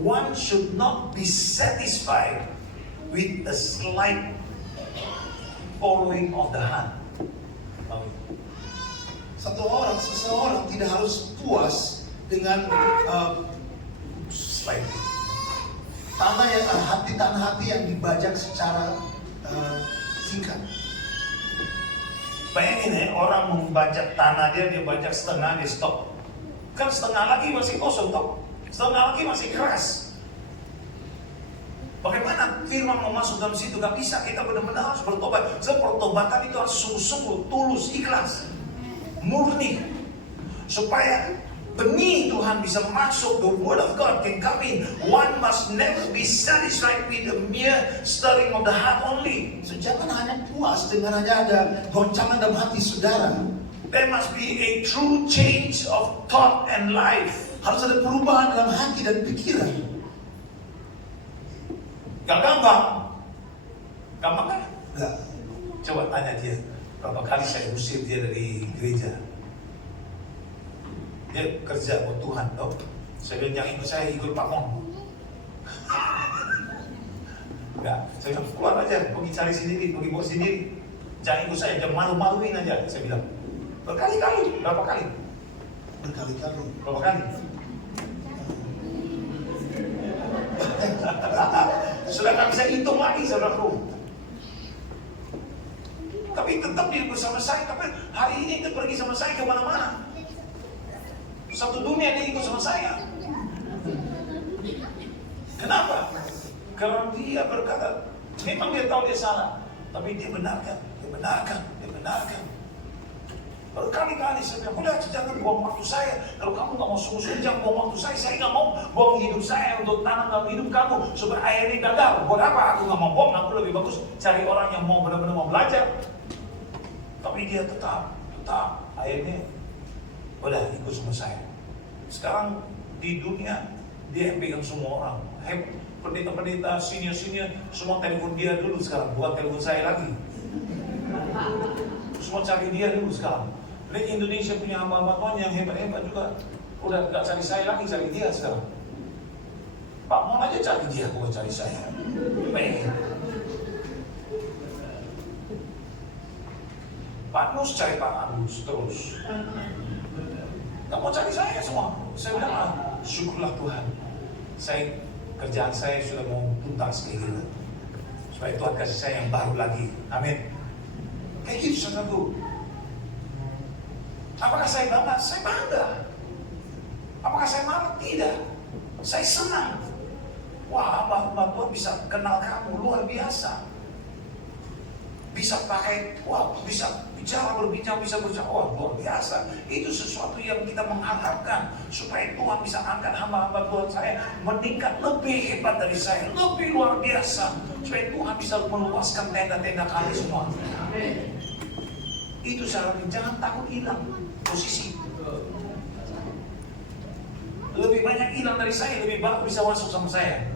one should not be satisfied with a slight following of the hand. Seseorang tidak harus puas dengan Slight. tanah hati yang dibajak secara singkat. Bayangin orang membajak tanah dia bajak setengah, dia stop. Kan setengah lagi masih kosong toh, setengah lagi masih keras. Bagaimana firman mau masuk dalam situ? Gak bisa, kita benar-benar harus bertobat. Pertobatan itu harus sungguh-sungguh, tulus, ikhlas, murni, supaya benih Tuhan bisa masuk. The word of God can come in. One must never be satisfied with a mere stirring of the heart only. So, jangan hanya puas dengan hanya ada goncangan dalam hati saudara. There must be a true change of thought and life. Harus ada perubahan dalam hati dan pikiran. Gak gampang. Gampang kan? Enggak. Coba tanya dia, berapa kali saya usir dia dari gereja. Dia kerja buat Tuhan, toh. Saya bilang, jangan ikut saya, ikut Pak Mon. Enggak, saya bilang, keluar aja, pergi cari sendiri, pergi buat sendiri. Jangan ikut saya, jangan malu-maluin aja, saya bilang. Berkali-kali, berapa kali? Berkali-kali. Berapa kali? Sudah tak bisa hitung lagi, saudaraku. Tapi tetap dia bersama saya. Tapi hari ini dia pergi sama saya kemana-mana. Satu dunia dia ikut sama saya. Kenapa? Karena dia berkata, memang dia tahu dia salah, tapi dia benarkan. Berkali-kali saya bilang, udah jangan buang waktu saya. Kalau kamu gak mau sungguh-sungguh, jangan buang waktu saya gak mau buang hidup saya untuk tanam dalam hidup kamu supaya akhirnya gagal. Buat apa? Aku gak mau buang, aku lebih bagus cari orang yang mau benar-benar mau belajar. Tapi dia tetap akhirnya udah ikut sama saya. Sekarang di dunia dia yang pegang semua orang. Pendeta-pendeta, senior-senior semua telepon dia dulu sekarang, bukan telepon saya lagi. Semua cari dia dulu sekarang. Lihat Indonesia punya hamba-hamba Tuhan yang hebat-hebat juga. Udah gak cari saya lagi, cari dia sekarang. Pak Mon aja cari dia, bukan cari saya. Pengen. Pak Nus cari Pak Agus terus. Gak mau cari saya semua. Saya bilang, syukurlah Tuhan. Kerjaan saya sudah mau tuntas kayak gitu. Supaya Tuhan kasih saya yang baru lagi. Amin. Kayak gitu saudaraku. Apakah saya bangga? Saya bangga. Apakah saya marah? Tidak. Saya senang. Wah, hamba Tuhan bisa kenal kamu luar biasa. Bisa pakai, wah, bisa berbicara, bisa berbicara, wah, luar biasa. Itu sesuatu yang kita mengharapkan supaya Tuhan bisa angkat hamba-hamba Tuhan saya meningkat lebih hebat dari saya, lebih luar biasa, supaya Tuhan bisa meluaskan tenda-tenda kami semua. Itu syaratnya, jangan takut hilang posisi. Lebih banyak hilang dari saya, lebih bagus bisa masuk sama saya.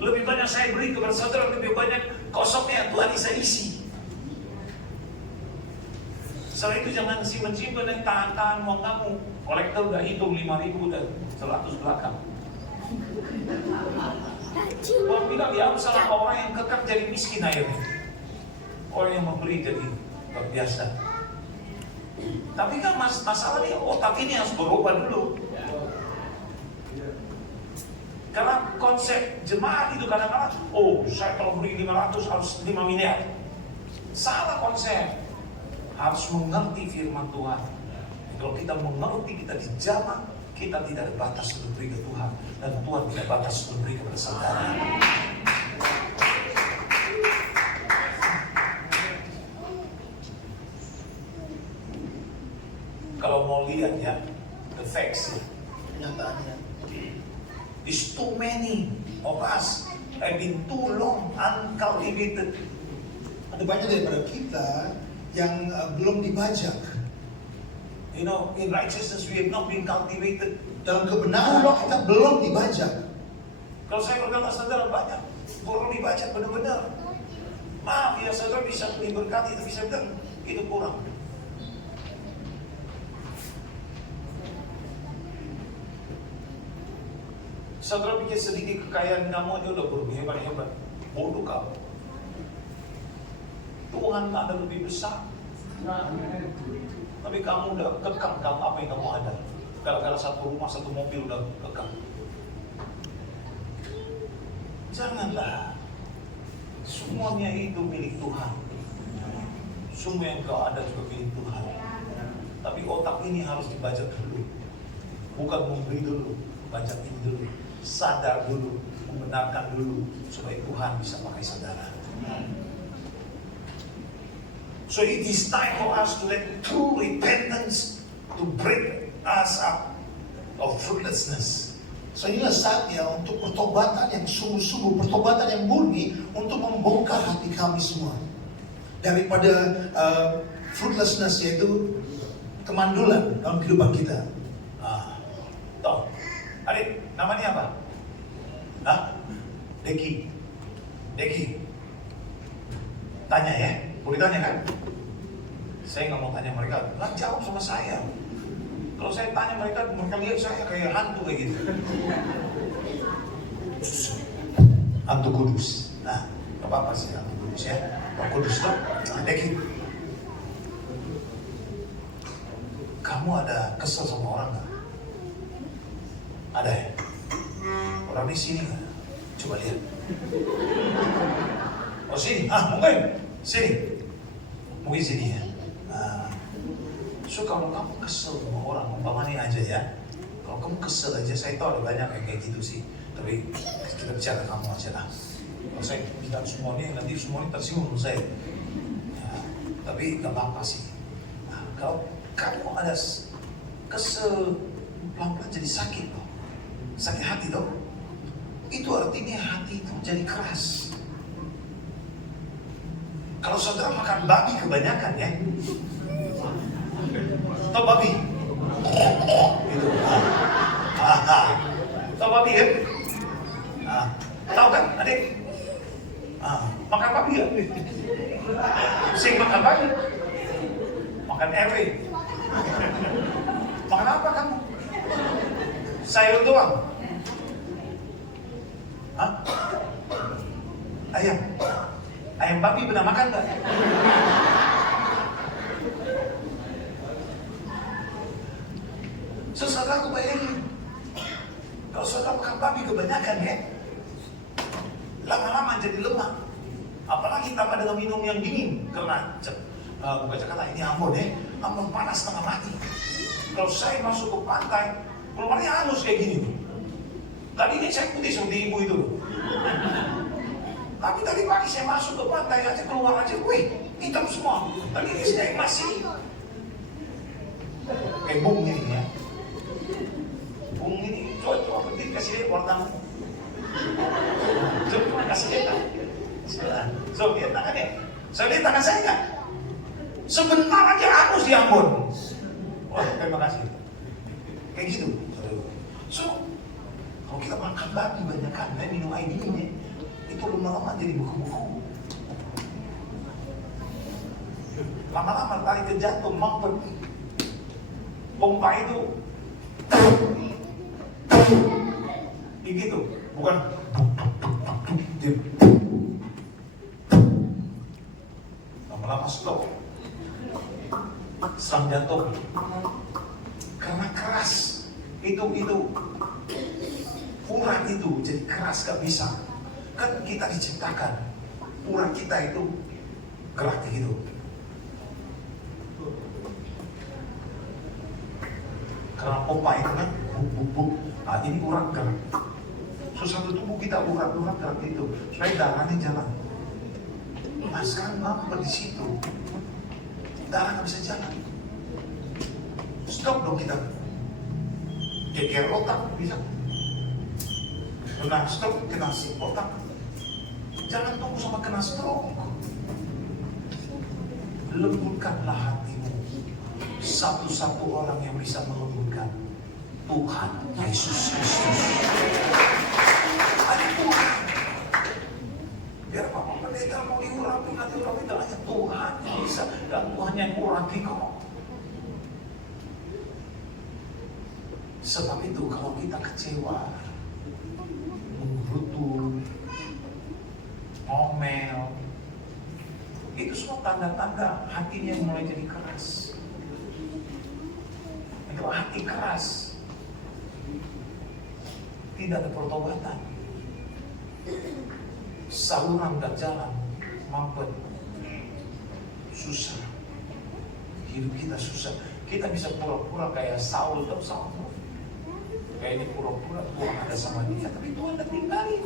Lebih banyak saya beri kepada saudara, lebih banyak kosongnya Tuhan bisa isi. Setelah itu jangan simpen-simpen dan tahan-tahan uang kamu. Kolektor udah hitung 5.000 dan 100 belakang. Tuhan bilang dia salah orang yang kekal jadi miskin akhirnya. Orang yang memberi jadi terbiasa. Tapi kan masalahnya otak ini harus berubah dulu. Karena konsep jemaat itu kadang-kadang, oh saya kalau beri 500 harus 5 miliar. Salah konsep. Harus mengerti firman Tuhan. Kalau kita mengerti, kita dijamah, kita tidak ada batas untuk beri ke Tuhan. Dan Tuhan tidak batas untuk beri kepada saudara. Kalau mau lihat ya, the facts ya, Kenyataannya. is too many of us have been too long uncultivated. Ada banyak daripada kita yang belum dibajak. You know, in righteousness we have not been cultivated. Dalam kebenaran kita belum dibajak. Kalau saya berkata saudara banyak, perlu dibajak benar-benar. Maaf ya saudara bisa diberkati, tapi saya bilang itu kurang. Saudara pikir sedikit kekayaan kamu aja udah berhebat-hebat. Bodoh kamu. Tuhan ada lebih besar. Tapi kamu udah kekang kamu apa yang kamu ada. Gara-gara satu rumah, satu mobil udah kekang. Janganlah. Semuanya itu milik Tuhan. Semua yang kau ada juga milik Tuhan. Tapi otak ini harus dibajak dulu. Bukan memberi dulu, bajakin dulu. Sadar dulu, membenarkan dulu supaya Tuhan bisa pakai saudara. So it is time for us to let true repentance to break us up of fruitlessness. So inilah saatnya untuk pertobatan yang sungguh-sungguh, pertobatan yang murni untuk membongkar hati kami semua daripada fruitlessness, yaitu kemandulan dalam kehidupan kita. Toh, adik, namanya apa? Hah? Deki. Tanya ya, boleh tanya kan? Saya nggak mau tanya mereka, nggak jawab sama saya. Kalau saya tanya mereka lihat saya kayak hantu kayak gitu. Hantu kudus. Nah, apa sih hantu kudus ya? Roh Kudus toh. Deki. Kamu ada kesel sama orang nggak? Ada ya? Orang di sini nggak? Coba lihat. Oh sini, mungkin sini. Mungkin sini ya. So kalau kamu kesel sama orang, umpamanya aja ya. Kalau kamu kesel aja, saya tahu ada banyak yang kayak gitu sih. Tapi kita bicara kamu aja lah. Kalau saya bilang semuanya, nanti semuanya tersinggung saya. Ya, tapi gak apa-apa sih. Kalau kamu ada kesel, pelan-pelan jadi sakit loh. Sakit hati loh. Itu artinya hati itu jadi keras. Kalau saudara makan babi kebanyakan ya, tau babi? Gitu. Tau babi ya? Tahu kan adik? Makan babi ya? Sing makan babi? Makan RW? Makan apa kamu? Sayur doang? Ayam? Ayam babi pernah makan gak? So, saudara aku bayangin, kalau saudara makan babi kebanyakan ya, lama-lama jadi lemah. Apalagi tambah dengan minum yang dingin, karena bukan kata ini Ambon ya, Ambon panas setengah mati. Kalau saya masuk ke pantai, keluarnya halus kayak gini. Tadi ini saya putih seperti ibu itu. Tapi tadi pagi saya masuk ke pantai aja, keluar aja, wih, hitam semua. Tadi ini saya masih kayak bung ini ya. Bung ini, coba penting kasih lihat warnamu. Coba kasih lihat. So, lihat tangannya. Saya lihat tangan saya enggak? Sebentar aja hangus di Ambon. Wah, terima kasih. Kayak gitu. So, kalau kita makan babi banyak kan, minum air dingin ya, itu lama-lama jadi beku-beku. Lama-lama tarik ke jantung, mampet. Pompa itu begitu, bukan lama-lama stop, selang jantung karena keras. Itu urat itu jadi keras, gak bisa. Kan kita diciptakan urat kita itu gerak gitu. Karena pompa itu kan buk. Ini urat gerak. So satu tubuh kita urat gerak gitu supaya darahnya jalan. Nah sekarang mampet di situ, darah nggak bisa jalan. Stop dong kita. Geger otak bisa. Nah stop kena otak. Jangan tunggu sama kena stroke. lembutkanlah hatimu. Satu-satu orang yang bisa melembutkan, Tuhan Yesus Kristus. Hanya Tuhan. Biar Bapak Pendeta mau diurapi, nanti urapi, hanya Tuhan yang bisa, dan Tuhan yang urapi kok. Sebab itu kalau kita kecewa, menggerutu, ngomel, itu semua tanda-tanda hatinya yang mulai jadi keras. Kalau hati keras, tidak ada pertobatan, saluran dan jalan mampet, susah. Hidup kita susah. Kita bisa pura-pura kayak Saul dan Saul. Kayak ini pura-pura Tuhan ada sama dia, tapi Tuhan tidak tinggalin.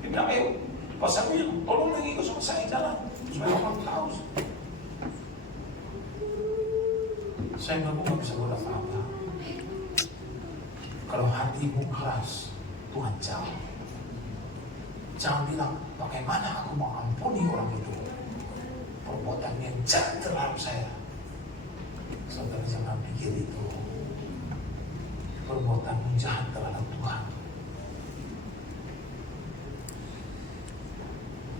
Dia bilang, ayo, pasangnya, tolong lagi ikut sama saya jalan, supaya orang tahu. Saya nggak bisa buat apa-apa. Kalau hatimu keras, Tuhan jauh. Jangan bilang, bagaimana aku mau ampuni orang itu? Perbuatannya jahat terhadap saya. Saudara jangan pikir itu. Perbuatanmu jahat terhadap Tuhan.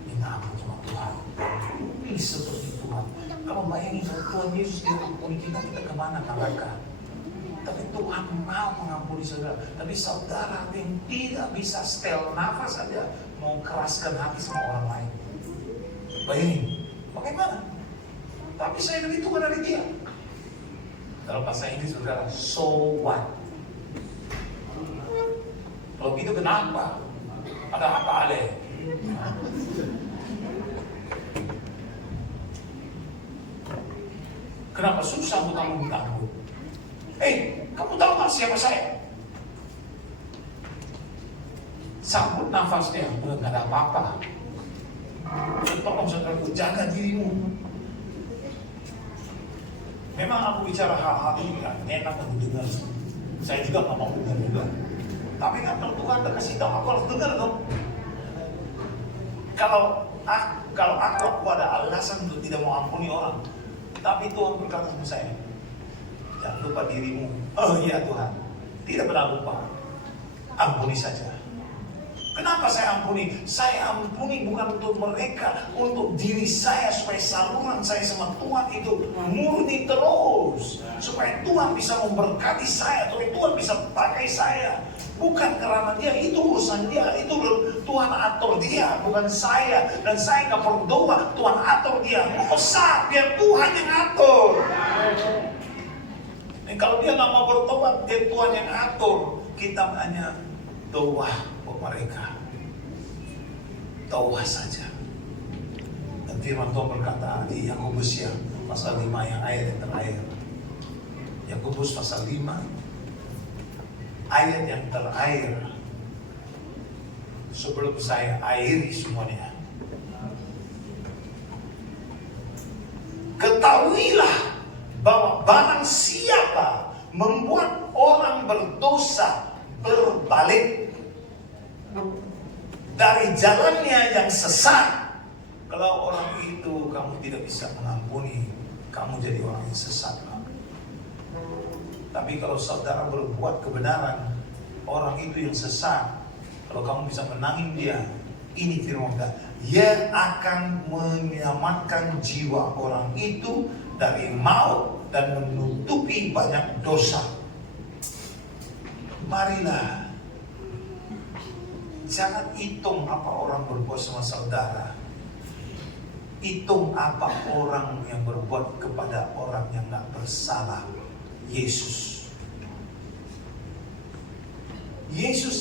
Minta ampun sama Tuhan. Ini seperti Tuhan. Kalau bayangin Tuhan Yesus dia ampuni kita kemana neraka? Tapi Tuhan mau mengampuni saudara. Tapi saudara yang tidak bisa setel nafas saja mau keraskan hati sama orang lain. Bayangin, bagaimana? Tapi saya lebih tua dari dia. Dalam bahasa Inggris saudara, so what? Kalau gitu kenapa? Ada apa Ale? Kenapa susah untuk kamu minta ampun? Kamu tahu gak siapa saya? Sambut nafasnya, udah gak ada apa-apa. Tolong saudaraku, jaga dirimu. Memang aku bicara hal-hal ini kan enak untuk dengar. Saya juga gak mau dengar juga. Tapi kan kalau Tuhan udah kasih tahu, aku harus dengar dong. Kalau aku ada alasan untuk tidak mau ampuni orang, tapi Tuhan berkata sama saya, jangan lupa dirimu. Oh iya Tuhan, tidak pernah lupa. Ampuni saja. Kenapa saya ampuni? Saya ampuni bukan untuk mereka, untuk diri saya, supaya saluran saya sama Tuhan itu murni terus, supaya Tuhan bisa memberkati saya, supaya Tuhan bisa pakai saya. Bukan karena dia, itu urusan dia, itu Tuhan atur dia, bukan saya. Dan saya nggak perlu doa, Tuhan atur dia. Nggak usah, biar Tuhan yang atur. Dan kalau dia nggak mau bertobat, dia Tuhan yang atur. Kita hanya doa buat mereka, doa saja. Dan firman Tuhan berkata di Yakobus ya pasal 5 yang ayat yang terakhir. Yakobus pasal 5 ayat yang terakhir. Sebelum saya akhiri semuanya, ketahuilah bahwa barang siapa membuat orang berdosa berbalik dari jalannya yang sesat, kalau orang itu kamu tidak bisa mengampuni, kamu jadi orang yang sesat. Tapi kalau saudara berbuat kebenaran, orang itu yang sesat, kalau kamu bisa menangin dia, ini firman Tuhan, dia akan menyelamatkan jiwa orang itu dari maut dan menutupi banyak dosa. Marilah, jangan hitung apa orang berbuat sama saudara. Hitung apa orang yang berbuat kepada orang yang gak bersalah. Yesus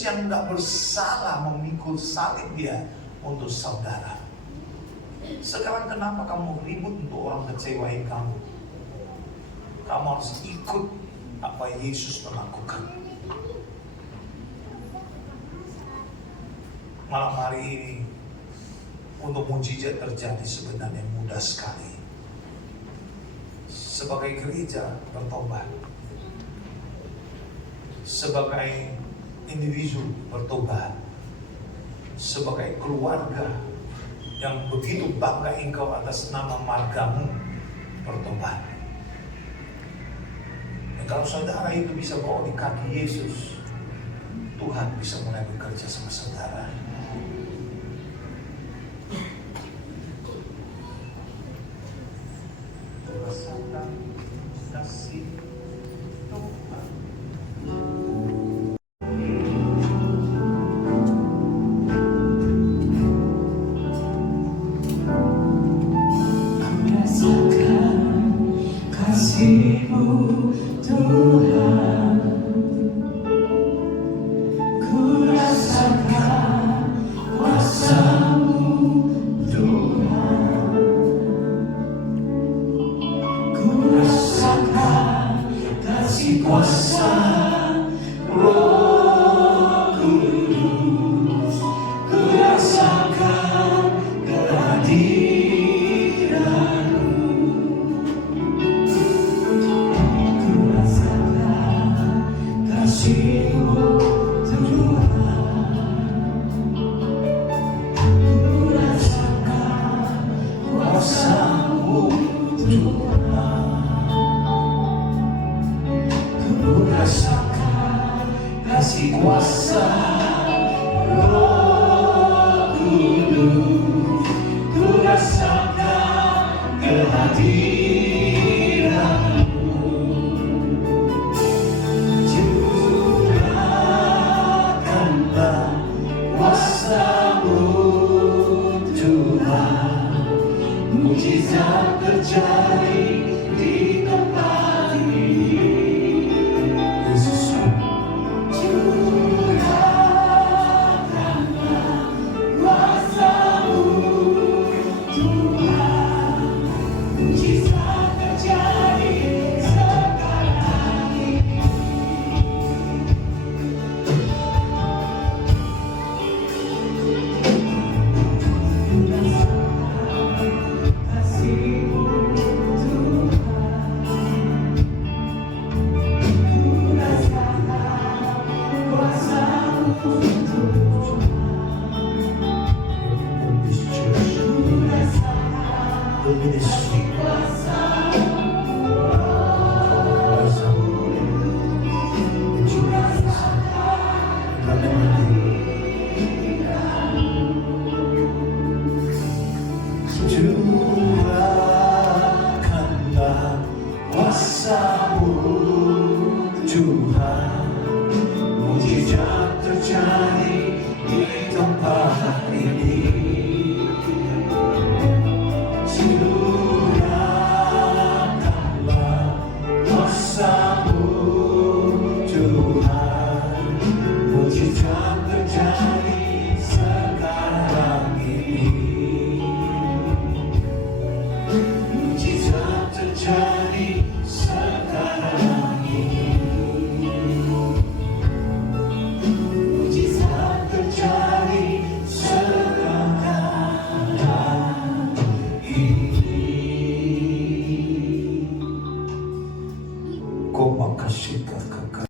yang gak bersalah memikul salib dia untuk saudara. Sekarang kenapa kamu ribut untuk orang kecewain kamu? Kamu harus ikut apa Yesus melakukan. Malam hari ini untuk mujizat terjadi sebenarnya mudah sekali. Sebagai gereja bertobat, sebagai individu bertobat, sebagai keluarga yang begitu bangga engkau atas nama margamu bertobat. Dan kalau saudara itu bisa bawa di kaki Yesus, Tuhan bisa mulai bekerja sama saudara. Rasakan kasih Tuhan. Rasakan kasih-Mu Tuhan, ku rasakan kuasa-Mu Tuhan, ku rasakan kasih kuasa Roh Kudus, ku rasakan kehadiran. Kasih-Mu Tuhan, ku rasakan kuasa-Mu Tuhan, ku rasakan kasih kuasa Roh Kudus, ku rasakan kehadiran.